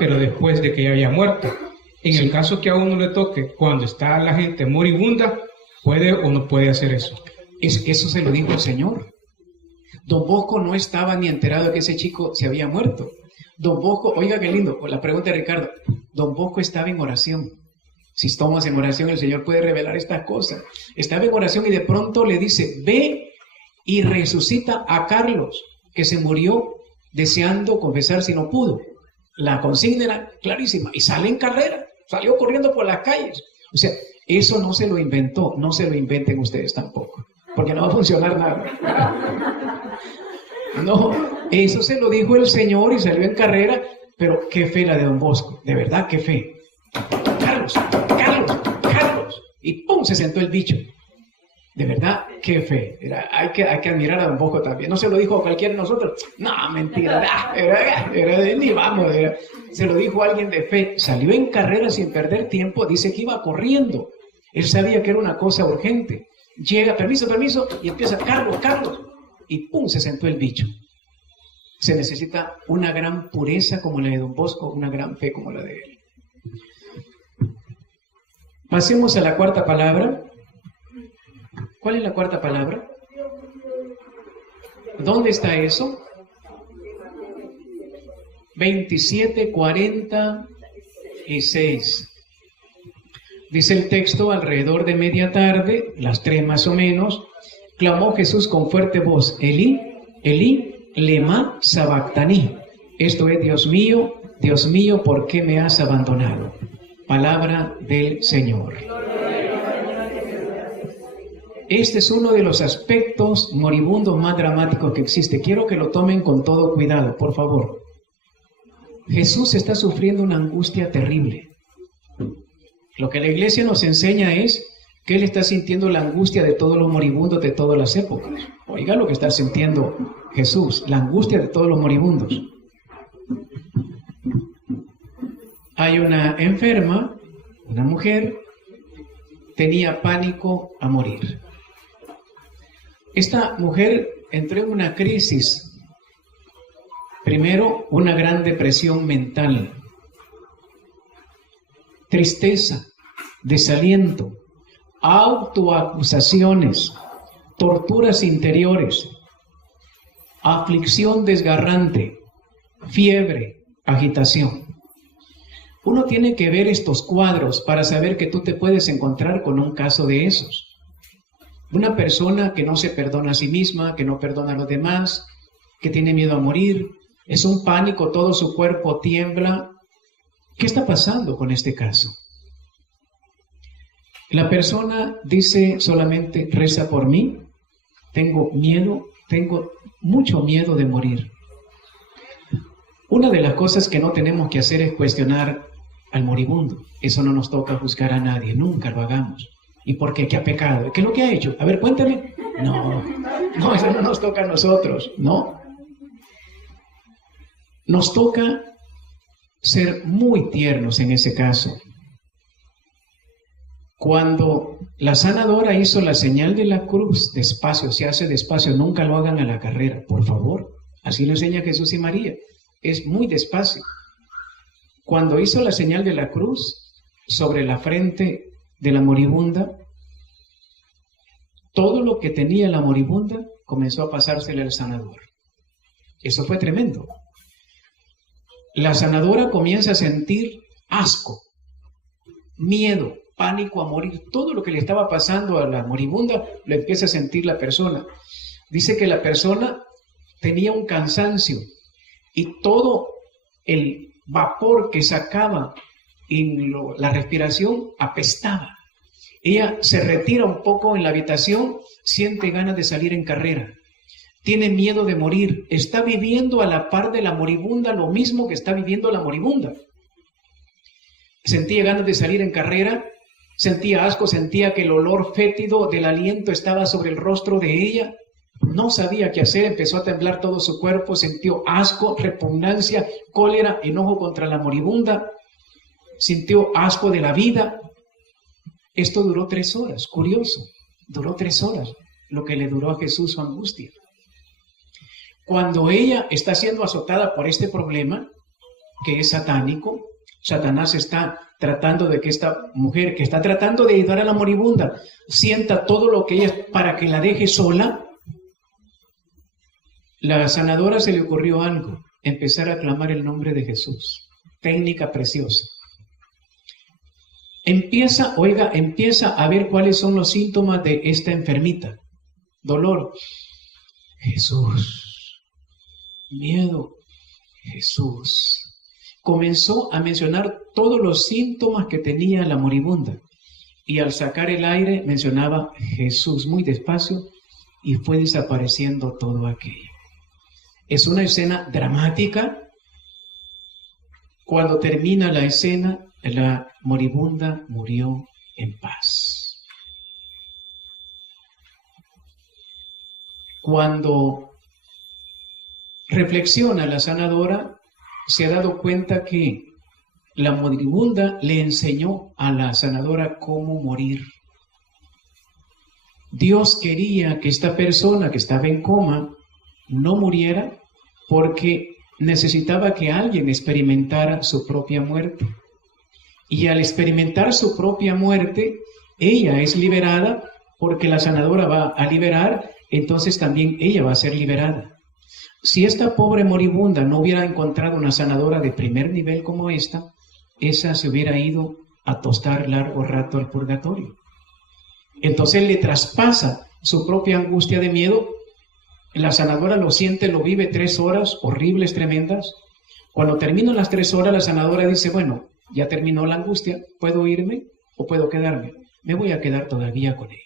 Pero después de que ya había muerto. En el caso que a uno le toque, cuando está la gente moribunda, ¿puede o no puede hacer eso? Eso se lo dijo el Señor. Don Bosco no estaba ni enterado de que ese chico se había muerto. Don Bosco, oiga qué lindo, por la pregunta de Ricardo, Don Bosco estaba en oración. Si estamos en oración, el Señor puede revelar estas cosas. Estaba en oración y de pronto le dice, ve y resucita a Carlos, que se murió deseando confesar si no pudo. La consigna era clarísima y sale en carrera, salió corriendo por las calles. O sea, eso no se lo inventó, no se lo inventen ustedes tampoco, porque no va a funcionar nada. No, eso se lo dijo el Señor y salió en carrera, pero qué fe la de Don Bosco, de verdad, qué fe. Carlos, y ¡pum!, se sentó el bicho. De verdad, qué fe. Hay que admirar a Don Bosco también. No se lo dijo a cualquiera de nosotros. No, mentira. Ni vamos. Se lo dijo a alguien de fe. Salió en carrera sin perder tiempo. Dice que iba corriendo. Él sabía que era una cosa urgente. Llega, permiso, y empieza, Carlos. Y ¡pum!, se sentó el bicho. Se necesita una gran pureza como la de Don Bosco, una gran fe como la de él. Pasemos a la cuarta palabra. ¿Cuál es la cuarta palabra? ¿Dónde está eso? 27:46. Dice el texto, alrededor de media tarde, las 3 más o menos, clamó Jesús con fuerte voz, Elí, Elí, lema sabactaní. Esto es, Dios mío, ¿por qué me has abandonado? Palabra del Señor. Este es uno de los aspectos moribundos más dramáticos que existe. Quiero que lo tomen con todo cuidado, por favor. Jesús está sufriendo una angustia terrible. Lo que la iglesia nos enseña es que Él está sintiendo la angustia de todos los moribundos de todas las épocas. Oiga lo que está sintiendo Jesús, la angustia de todos los moribundos. Hay una enferma, una mujer, tenía pánico a morir. Esta mujer entró en una crisis. Primero, una gran depresión mental, tristeza, desaliento, autoacusaciones, torturas interiores, aflicción desgarrante, fiebre, agitación. Uno tiene que ver estos cuadros para saber que tú te puedes encontrar con un caso de esos. Una persona que no se perdona a sí misma, que no perdona a los demás, que tiene miedo a morir, es un pánico, todo su cuerpo tiembla. ¿Qué está pasando con este caso? La persona dice solamente, reza por mí, tengo miedo, tengo mucho miedo de morir. Una de las cosas que no tenemos que hacer es cuestionar al moribundo. Eso no nos toca juzgar a nadie, nunca lo hagamos. ¿Y por qué? ¿Qué ha pecado? ¿Qué es lo que ha hecho? A ver, cuéntame. No, eso no nos toca a nosotros, no. Nos toca ser muy tiernos en ese caso. Cuando la sanadora hizo la señal de la cruz, despacio, se hace despacio, nunca lo hagan a la carrera, por favor. Así lo enseña Jesús y María, es muy despacio. Cuando hizo la señal de la cruz sobre la frente de la moribunda, todo lo que tenía la moribunda comenzó a pasársele al sanador. Eso fue tremendo. La sanadora comienza a sentir asco, miedo, pánico a morir. Todo lo que le estaba pasando a la moribunda lo empieza a sentir la persona. Dice que la persona tenía un cansancio y todo el vapor que sacaba en la respiración apestaba. Ella se retira un poco en la habitación, siente ganas de salir en carrera, tiene miedo de morir, está viviendo a la par de la moribunda lo mismo que está viviendo la moribunda. Sentía ganas de salir en carrera, sentía asco, sentía que el olor fétido del aliento estaba sobre el rostro de ella. No sabía qué hacer, empezó a temblar todo su cuerpo, sintió asco, repugnancia, cólera, enojo contra la moribunda, sintió asco de la vida. Esto duró 3 horas, curioso, duró 3 horas, lo que le duró a Jesús su angustia. Cuando ella está siendo azotada por este problema, que es satánico, Satanás está tratando de que esta mujer, que está tratando de ayudar a la moribunda, sienta todo lo que ella, para que la deje sola. La sanadora se le ocurrió algo, empezar a clamar el nombre de Jesús. Técnica preciosa. Empieza a ver cuáles son los síntomas de esta enfermita. Dolor, Jesús. Miedo, Jesús. Comenzó a mencionar todos los síntomas que tenía la moribunda. Y al sacar el aire mencionaba Jesús muy despacio y fue desapareciendo todo aquello. Es una escena dramática. Cuando termina la escena, la moribunda murió en paz. Cuando reflexiona la sanadora, se ha dado cuenta que la moribunda le enseñó a la sanadora cómo morir. Dios quería que esta persona que estaba en coma no muriera porque necesitaba que alguien experimentara su propia muerte. Y al experimentar su propia muerte, ella es liberada porque la sanadora va a liberar, entonces también ella va a ser liberada. Si esta pobre moribunda no hubiera encontrado una sanadora de primer nivel como esta, esa se hubiera ido a tostar largo rato al purgatorio. Entonces le traspasa su propia angustia de miedo. La sanadora lo siente, lo vive 3 horas horribles, tremendas. Cuando terminan las 3 horas, la sanadora dice, bueno, ya terminó la angustia, ¿puedo irme o puedo quedarme? Me voy a quedar todavía con ella.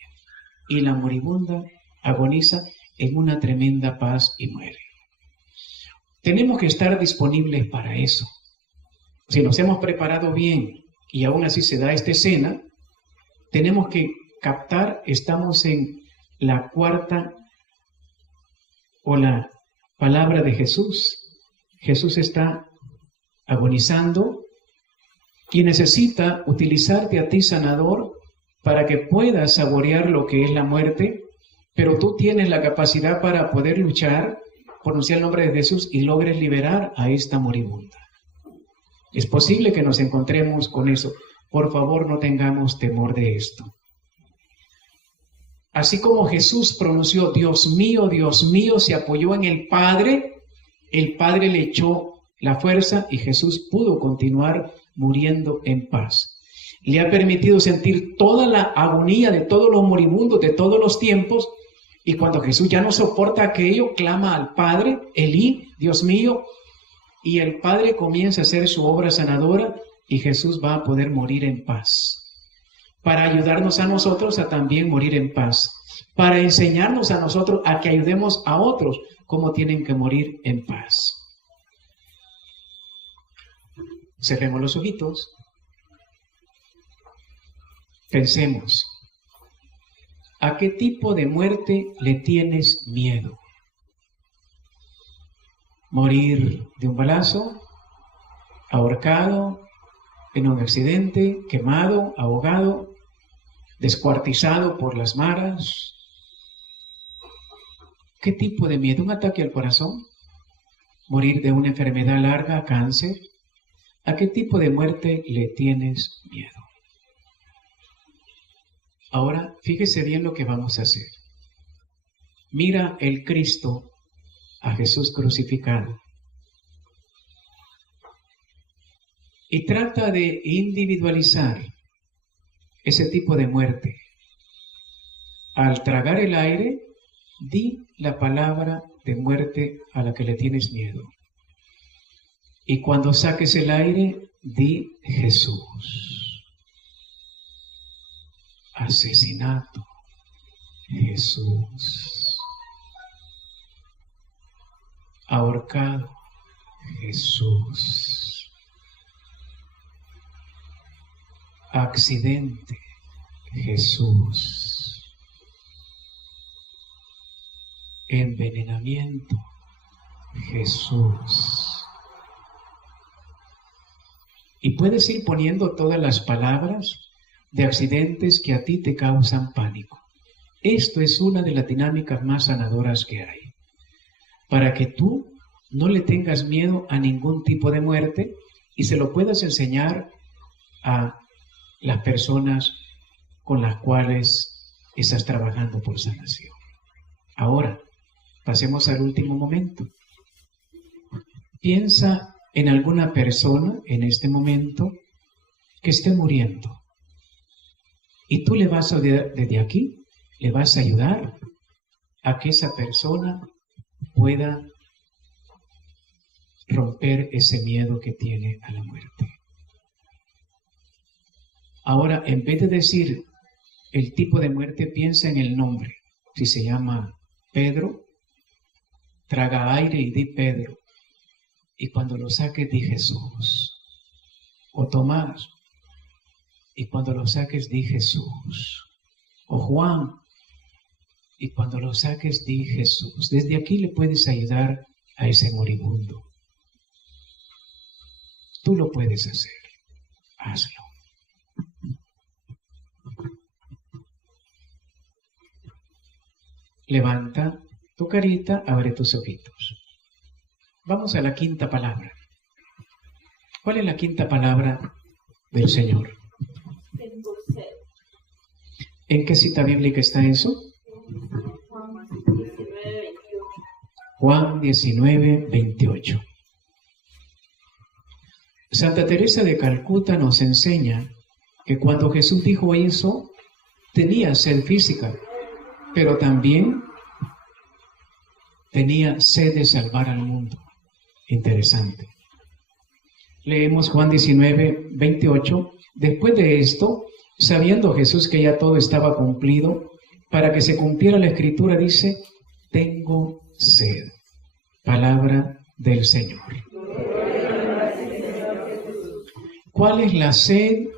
Y la moribunda agoniza en una tremenda paz y muere. Tenemos que estar disponibles para eso. Si nos hemos preparado bien y aún así se da esta escena, tenemos que captar, estamos en la 4ª o la palabra de Jesús. Jesús está agonizando y necesita utilizarte a ti, sanador, para que puedas saborear lo que es la muerte, pero tú tienes la capacidad para poder luchar, pronunciar el nombre de Jesús y logres liberar a esta moribunda. Es posible que nos encontremos con eso. Por favor, no tengamos temor de esto. Así como Jesús pronunció, Dios mío, se apoyó en el Padre le echó la fuerza y Jesús pudo continuar muriendo en paz. Le ha permitido sentir toda la agonía de todos los moribundos de todos los tiempos, y cuando Jesús ya no soporta aquello, clama al Padre, Elí, Dios mío, y el Padre comienza a hacer su obra sanadora y Jesús va a poder morir en paz, para ayudarnos a nosotros a también morir en paz, para enseñarnos a nosotros a que ayudemos a otros cómo tienen que morir en paz. Cerremos los ojitos. Pensemos, ¿a qué tipo de muerte le tienes miedo? ¿Morir de un balazo? ¿Ahorcado? ¿En un accidente? ¿Quemado? ¿Ahogado? ¿Descuartizado por las maras? ¿Qué tipo de miedo? ¿Un ataque al corazón? ¿Morir de una enfermedad larga, cáncer? ¿A qué tipo de muerte le tienes miedo? Ahora, fíjese bien lo que vamos a hacer. Mira el Cristo a Jesús crucificado y trata de individualizar ese tipo de muerte. Al tragar el aire, di la palabra de muerte a la que le tienes miedo. Y cuando saques el aire, di Jesús. Asesinato, Jesús. Ahorcado, Jesús. Accidente, Jesús. Envenenamiento, Jesús. Y puedes ir poniendo todas las palabras de accidentes que a ti te causan pánico. Esto es una de las dinámicas más sanadoras que hay. Para que tú no le tengas miedo a ningún tipo de muerte y se lo puedas enseñar a las personas con las cuales estás trabajando por sanación. Ahora, pasemos al último momento. Piensa en alguna persona en este momento que esté muriendo. Y tú le vas a, desde aquí, le vas a ayudar a que esa persona pueda romper ese miedo que tiene a la muerte. Ahora, en vez de decir el tipo de muerte, piensa en el nombre. Si se llama Pedro, traga aire y di Pedro. Y cuando lo saques, di Jesús. O Tomás, y cuando lo saques, di Jesús. O Juan, y cuando lo saques, di Jesús. Desde aquí le puedes ayudar a ese moribundo. Tú lo puedes hacer. Hazlo. Levanta tu carita, abre tus ojitos. Vamos a la quinta palabra. ¿Cuál es la quinta palabra del Señor? Tengo sed. ¿En qué cita bíblica está eso? Juan 19:28. Juan 19:28. Santa Teresa de Calcuta nos enseña que cuando Jesús dijo eso, tenía sed física, pero también tenía sed de salvar al mundo. Interesante. Leemos Juan 19:28. Después de esto, sabiendo Jesús que ya todo estaba cumplido, para que se cumpliera la escritura, dice, tengo sed. Palabra del Señor. ¿Cuál es la sed?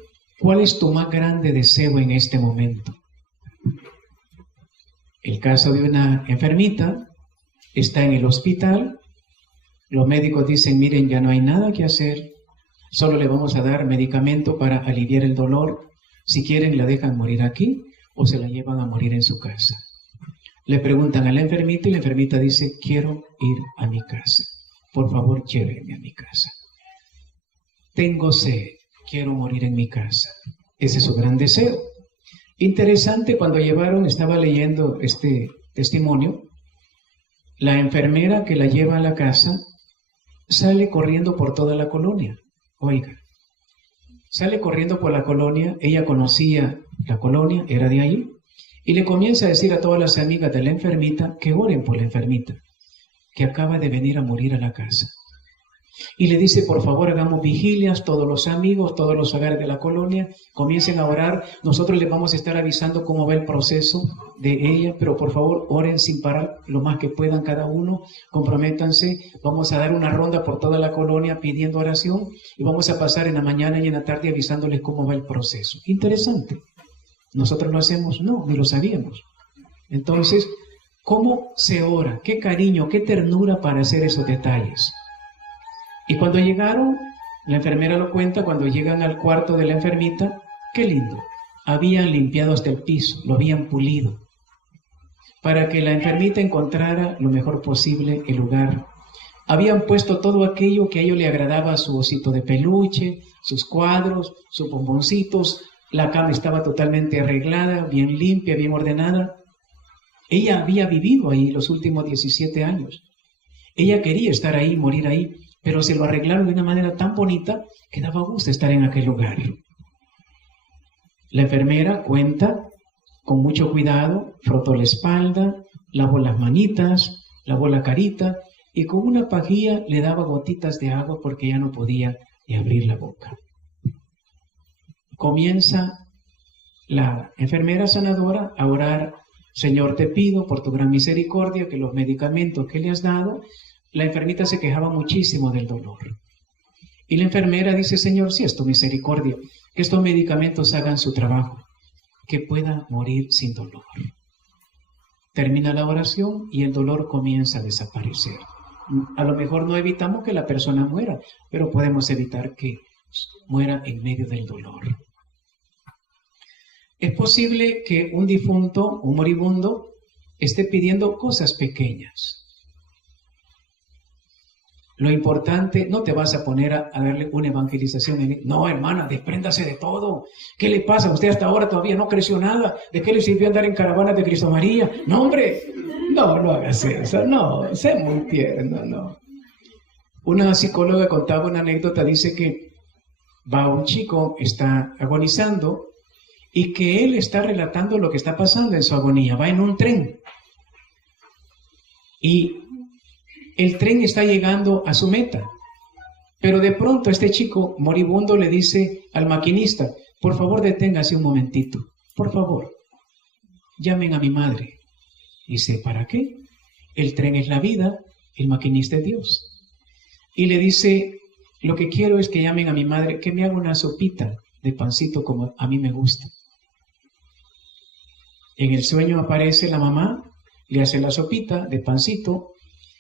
¿Cuál es tu más grande deseo en este momento? El caso de una enfermita está en el hospital. Los médicos dicen, miren, ya no hay nada que hacer. Solo le vamos a dar medicamento para aliviar el dolor. Si quieren, la dejan morir aquí o se la llevan a morir en su casa. Le preguntan a la enfermita y la enfermita dice, quiero ir a mi casa. Por favor, llévenme a mi casa. Tengo sed, quiero morir en mi casa. Ese es su gran deseo. Interesante, cuando llevaron, estaba leyendo este testimonio, la enfermera que la lleva a la casa sale corriendo por toda la colonia. Oiga, sale corriendo por la colonia, ella conocía la colonia, era de ahí, y le comienza a decir a todas las amigas de la enfermita que oren por la enfermita, que acaba de venir a morir a la casa. Y le dice, por favor, hagamos vigilias, todos los amigos, todos los hogares de la colonia, comiencen a orar. Nosotros les vamos a estar avisando cómo va el proceso de ella, pero por favor, oren sin parar lo más que puedan cada uno, comprométanse. Vamos a dar una ronda por toda la colonia pidiendo oración y vamos a pasar en la mañana y en la tarde avisándoles cómo va el proceso. Interesante. ¿Nosotros lo hacemos? No, ni lo sabíamos. Entonces, ¿cómo se ora? ¿Qué cariño, qué ternura para hacer esos detalles? Y cuando llegaron, la enfermera lo cuenta, cuando llegan al cuarto de la enfermita, qué lindo, habían limpiado hasta el piso, lo habían pulido, para que la enfermita encontrara lo mejor posible el lugar. Habían puesto todo aquello que a ellos le agradaba, su osito de peluche, sus cuadros, sus bomboncitos, la cama estaba totalmente arreglada, bien limpia, bien ordenada. Ella había vivido ahí los últimos 17 años. Ella quería estar ahí, morir ahí, pero se lo arreglaron de una manera tan bonita que daba gusto estar en aquel lugar. La enfermera cuenta con mucho cuidado, frotó la espalda, lavó las manitas, lavó la carita y con una pajilla le daba gotitas de agua porque ya no podía ni abrir la boca. Comienza la enfermera sanadora a orar: Señor, te pido por tu gran misericordia que los medicamentos que le has dado. La enfermita se quejaba muchísimo del dolor. Y la enfermera dice: Señor, si es tu misericordia, que estos medicamentos hagan su trabajo, que pueda morir sin dolor. Termina la oración y el dolor comienza a desaparecer. A lo mejor no evitamos que la persona muera, pero podemos evitar que muera en medio del dolor. Es posible que un difunto, un moribundo, esté pidiendo cosas pequeñas. Lo importante, no te vas a poner a darle una evangelización. No, hermana, despréndase de todo. ¿Qué le pasa? Usted hasta ahora todavía no creció nada. ¿De qué le sirvió andar en caravanas de Cristo María? No, hombre, no hagas eso. No, sé muy tierno, no. Una psicóloga contaba una anécdota, dice que va un chico, está agonizando, y que él está relatando lo que está pasando en su agonía. Va en un tren. Y el tren está llegando a su meta, pero de pronto este chico moribundo le dice al maquinista: por favor, deténgase un momentito, por favor, llamen a mi madre. Dice: ¿para qué? El tren es la vida, el maquinista es Dios. Y le dice: lo que quiero es que llamen a mi madre, que me haga una sopita de pancito como a mí me gusta. En el sueño aparece la mamá, le hace la sopita de pancito.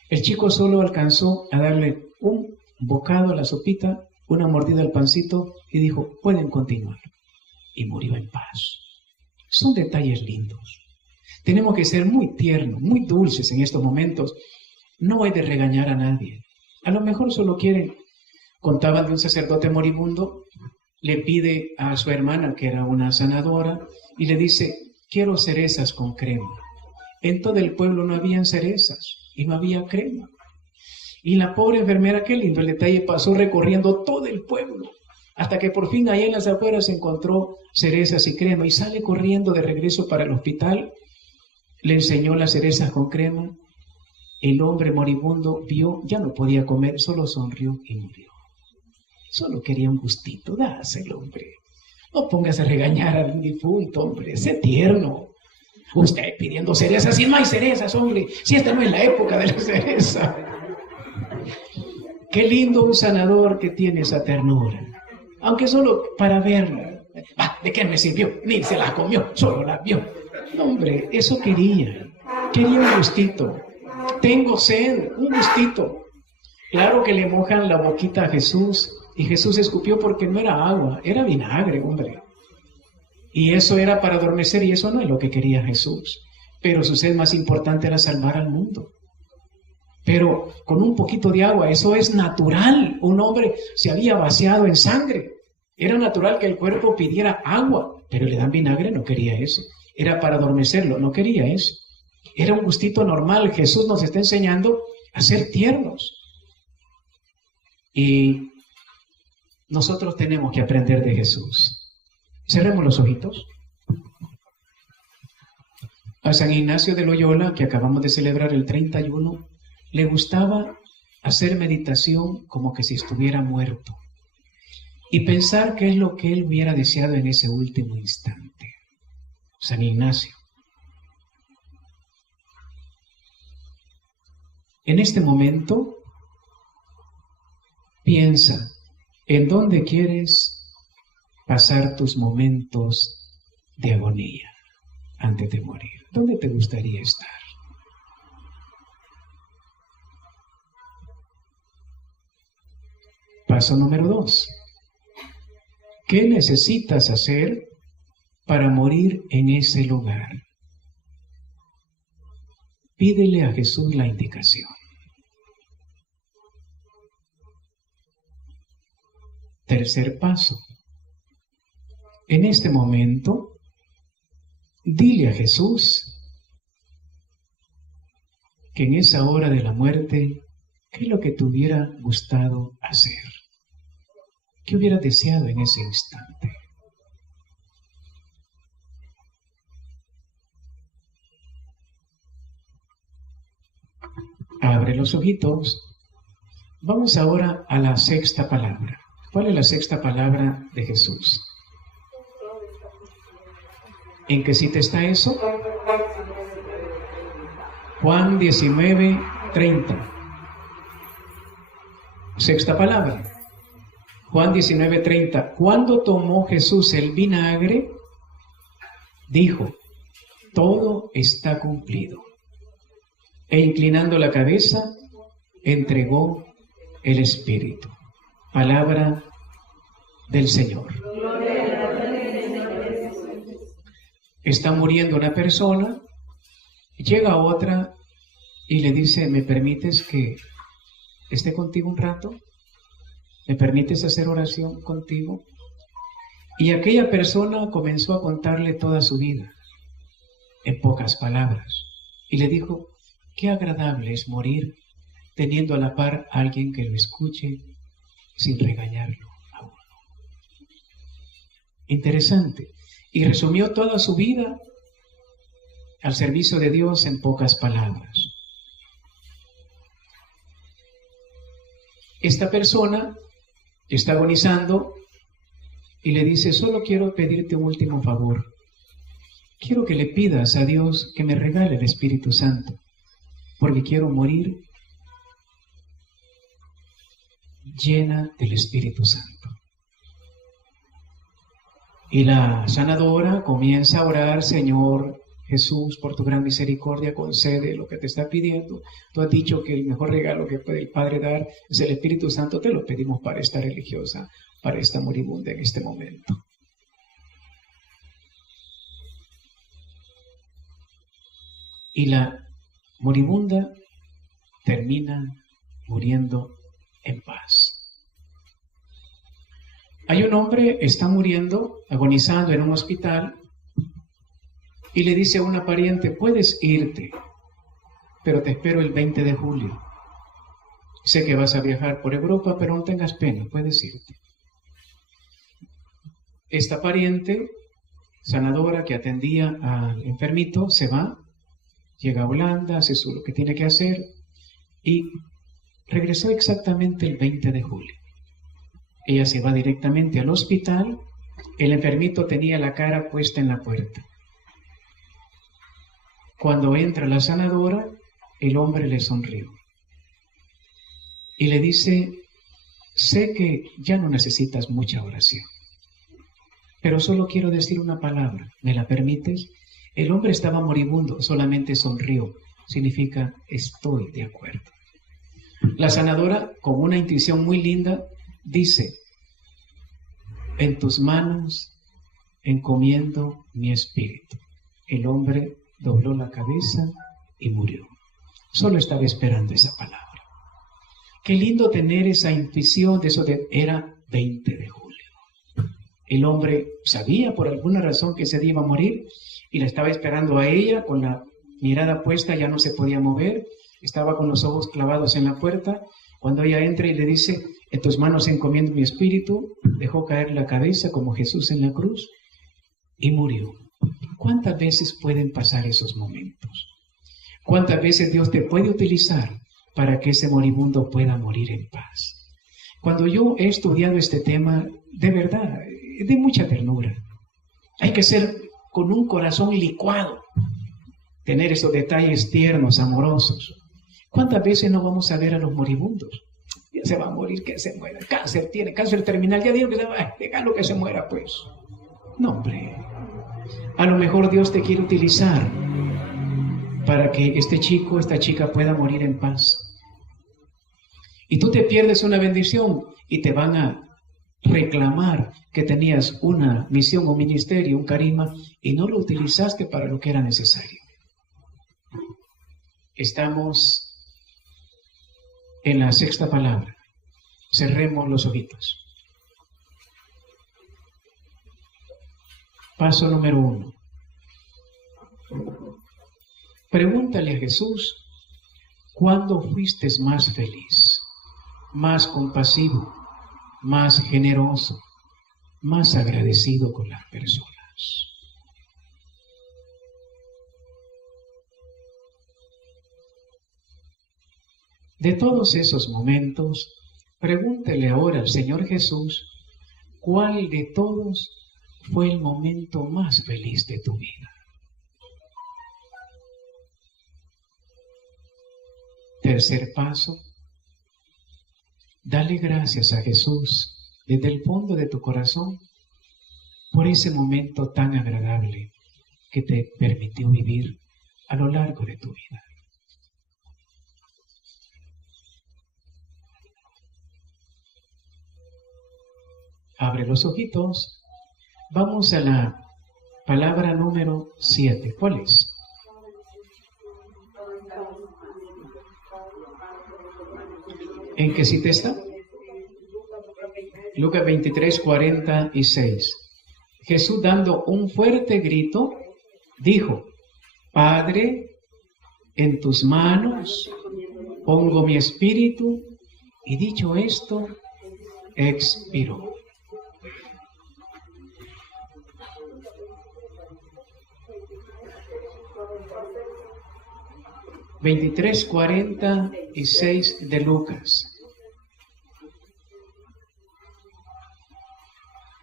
El chico solo alcanzó a darle un bocado a la sopita, una mordida al pancito y dijo: pueden continuar. Y murió en paz. Son detalles lindos. Tenemos que ser muy tiernos, muy dulces en estos momentos. No hay de regañar a nadie. A lo mejor solo quieren. Contaban de un sacerdote moribundo, le pide a su hermana, que era una sanadora, y le dice: quiero cerezas con crema. En todo el pueblo no habían cerezas y no había crema. Y la pobre enfermera, qué lindo el detalle, pasó recorriendo todo el pueblo, hasta que por fin allá en las afueras encontró cerezas y crema, y sale corriendo de regreso para el hospital. Le enseñó las cerezas con crema. El hombre moribundo vio, ya no podía comer, solo sonrió y murió. Solo quería un gustito, dáselo, hombre. No pongas a regañar al difunto, hombre, sé tierno. Usted pidiendo cerezas, si no hay cerezas, hombre, si esta no es la época de la cereza. Qué lindo un sanador que tiene esa ternura, aunque solo para verla. ¿De qué me sirvió? Ni se la comió, solo la vio. No, hombre, eso quería un gustito. Tengo sed, un gustito. Claro que le mojan la boquita a Jesús, y Jesús escupió porque no era agua, era vinagre, hombre. Y eso era para adormecer, y eso no es lo que quería Jesús. Pero su sed más importante era salvar al mundo. Pero con un poquito de agua, eso es natural. Un hombre se había vaciado en sangre. Era natural que el cuerpo pidiera agua, pero le dan vinagre, no quería eso. Era para adormecerlo, no quería eso. Era un gustito normal. Jesús nos está enseñando a ser tiernos. Y nosotros tenemos que aprender de Jesús. Cerremos los ojitos. A San Ignacio de Loyola, que acabamos de celebrar el 31, le gustaba hacer meditación como que si estuviera muerto y pensar qué es lo que él hubiera deseado en ese último instante. San Ignacio. En este momento, piensa en dónde quieres pasar tus momentos de agonía antes de morir. ¿Dónde te gustaría estar? Paso número 2. ¿Qué necesitas hacer para morir en ese lugar? Pídele a Jesús la indicación. Tercer paso. En este momento, dile a Jesús que en esa hora de la muerte, ¿qué es lo que te hubiera gustado hacer? ¿Qué hubieras deseado en ese instante? Abre los ojitos. Vamos ahora a la sexta palabra. ¿Cuál es la sexta palabra de Jesús? ¿En qué cita está eso? Juan 19:30. Sexta palabra. Juan 19:30. Cuando tomó Jesús el vinagre, dijo, todo está cumplido. E inclinando la cabeza, entregó el Espíritu. Palabra del Señor. Está muriendo una persona, llega otra y le dice, ¿me permites que esté contigo un rato? ¿Me permites hacer oración contigo? Y aquella persona comenzó a contarle toda su vida, en pocas palabras, y le dijo, qué agradable es morir teniendo a la par a alguien que lo escuche sin regañarlo a uno. Interesante. Y resumió toda su vida al servicio de Dios en pocas palabras. Esta persona está agonizando y le dice, solo quiero pedirte un último favor. Quiero que le pidas a Dios que me regale el Espíritu Santo, porque quiero morir llena del Espíritu Santo. Y la sanadora comienza a orar, Señor Jesús, por tu gran misericordia, concede lo que te está pidiendo. Tú has dicho que el mejor regalo que puede el Padre dar es el Espíritu Santo. Te lo pedimos para esta religiosa, para esta moribunda en este momento. Y la moribunda termina muriendo en paz. Hay un hombre, está muriendo, agonizando en un hospital, y le dice a una pariente, puedes irte, pero te espero el 20 de julio. Sé que vas a viajar por Europa, pero no tengas pena, puedes irte. Esta pariente, sanadora que atendía al enfermito, se va, llega a Holanda, hace lo que tiene que hacer, y regresó exactamente el 20 de julio. Ella se va directamente al hospital, el enfermito tenía la cara puesta en la puerta. Cuando entra la sanadora, el hombre le sonrió y le dice, sé que ya no necesitas mucha oración, pero solo quiero decir una palabra, ¿me la permites? El hombre estaba moribundo, solamente sonrió, significa estoy de acuerdo. La sanadora, con una intuición muy linda, dice, en tus manos encomiendo mi espíritu. El hombre dobló la cabeza y murió. Solo estaba esperando esa palabra. Qué lindo tener esa intuición de eso era 20 de julio. El hombre sabía por alguna razón que ese día iba a morir y la estaba esperando a ella con la mirada puesta, ya no se podía mover, estaba con los ojos clavados en la puerta. Cuando ella entra y le dice, en tus manos encomiendo mi espíritu, dejó caer la cabeza como Jesús en la cruz y murió. ¿Cuántas veces pueden pasar esos momentos? ¿Cuántas veces Dios te puede utilizar para que ese moribundo pueda morir en paz? Cuando yo he estudiado este tema, de verdad, de mucha ternura. Hay que ser con un corazón licuado, tener esos detalles tiernos, amorosos. ¿Cuántas veces no vamos a ver a los moribundos? Ya se va a morir, que se muera. Cáncer tiene, cáncer terminal. Ya digo que se va a dejarlo que se muera, pues. No, hombre. A lo mejor Dios te quiere utilizar para que este chico, esta chica pueda morir en paz. Y tú te pierdes una bendición y te van a reclamar que tenías una misión, un ministerio, un carisma y no lo utilizaste para lo que era necesario. Estamos en la sexta palabra. Cerremos los ojitos. Paso número 1. Pregúntale a Jesús ¿Cuándo fuiste más feliz, más compasivo, más generoso, más agradecido con las personas? De todos esos momentos, pregúntele ahora al Señor Jesús, ¿cuál de todos fue el momento más feliz de tu vida? Tercer paso, dale gracias a Jesús desde el fondo de tu corazón por ese momento tan agradable que te permitió vivir a lo largo de tu vida. Abre los ojitos. Vamos a la palabra número 7. ¿Cuál es? ¿En qué cita está? Lucas 23, 46. Jesús, dando un fuerte grito, dijo: Padre, en tus manos pongo mi espíritu. Y dicho esto, expiró. (23, 46) de Lucas.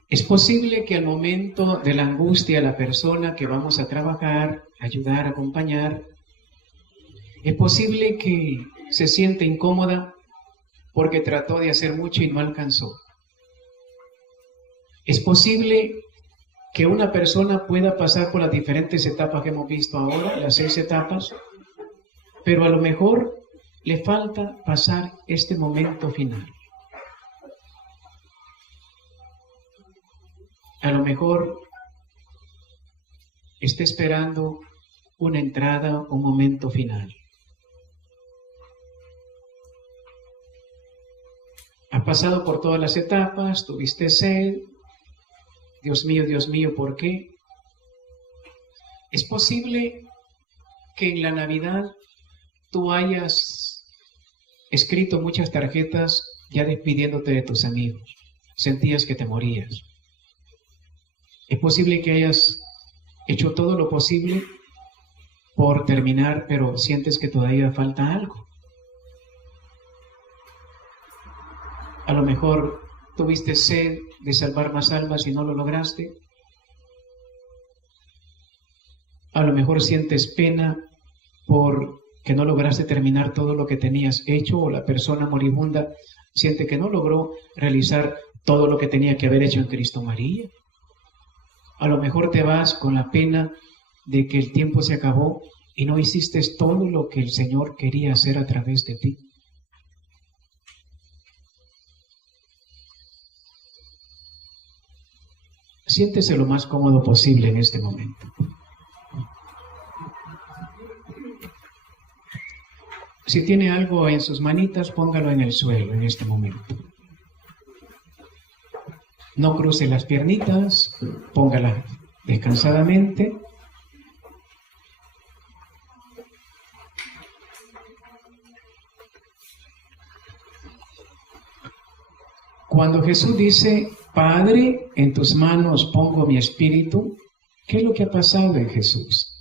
Es posible que al momento de la angustia, la persona que vamos a trabajar, ayudar, acompañar, es posible que se siente incómoda porque trató de hacer mucho y no alcanzó. Es posible que una persona pueda pasar por las diferentes etapas que hemos visto ahora, las 6 etapas, pero a lo mejor le falta pasar este momento final. A lo mejor está esperando una entrada, un momento final. Ha pasado por todas las etapas, tuviste sed. Dios mío, ¿por qué? Es posible que en la Navidad tú hayas escrito muchas tarjetas ya despidiéndote de tus amigos. Sentías que te morías. Es posible que hayas hecho todo lo posible por terminar, pero sientes que todavía falta algo. A lo mejor tuviste sed de salvar más almas y no lo lograste. A lo mejor sientes pena por que no lograste terminar todo lo que tenías hecho, o la persona moribunda siente que no logró realizar todo lo que tenía que haber hecho en Cristo María. A lo mejor te vas con la pena de que el tiempo se acabó y no hiciste todo lo que el Señor quería hacer a través de ti. Siéntese lo más cómodo posible en este momento. Si tiene algo en sus manitas, póngalo en el suelo en este momento. No cruce las piernitas, póngala descansadamente. Cuando Jesús dice: Padre, en tus manos pongo mi espíritu, ¿qué es lo que ha pasado en Jesús?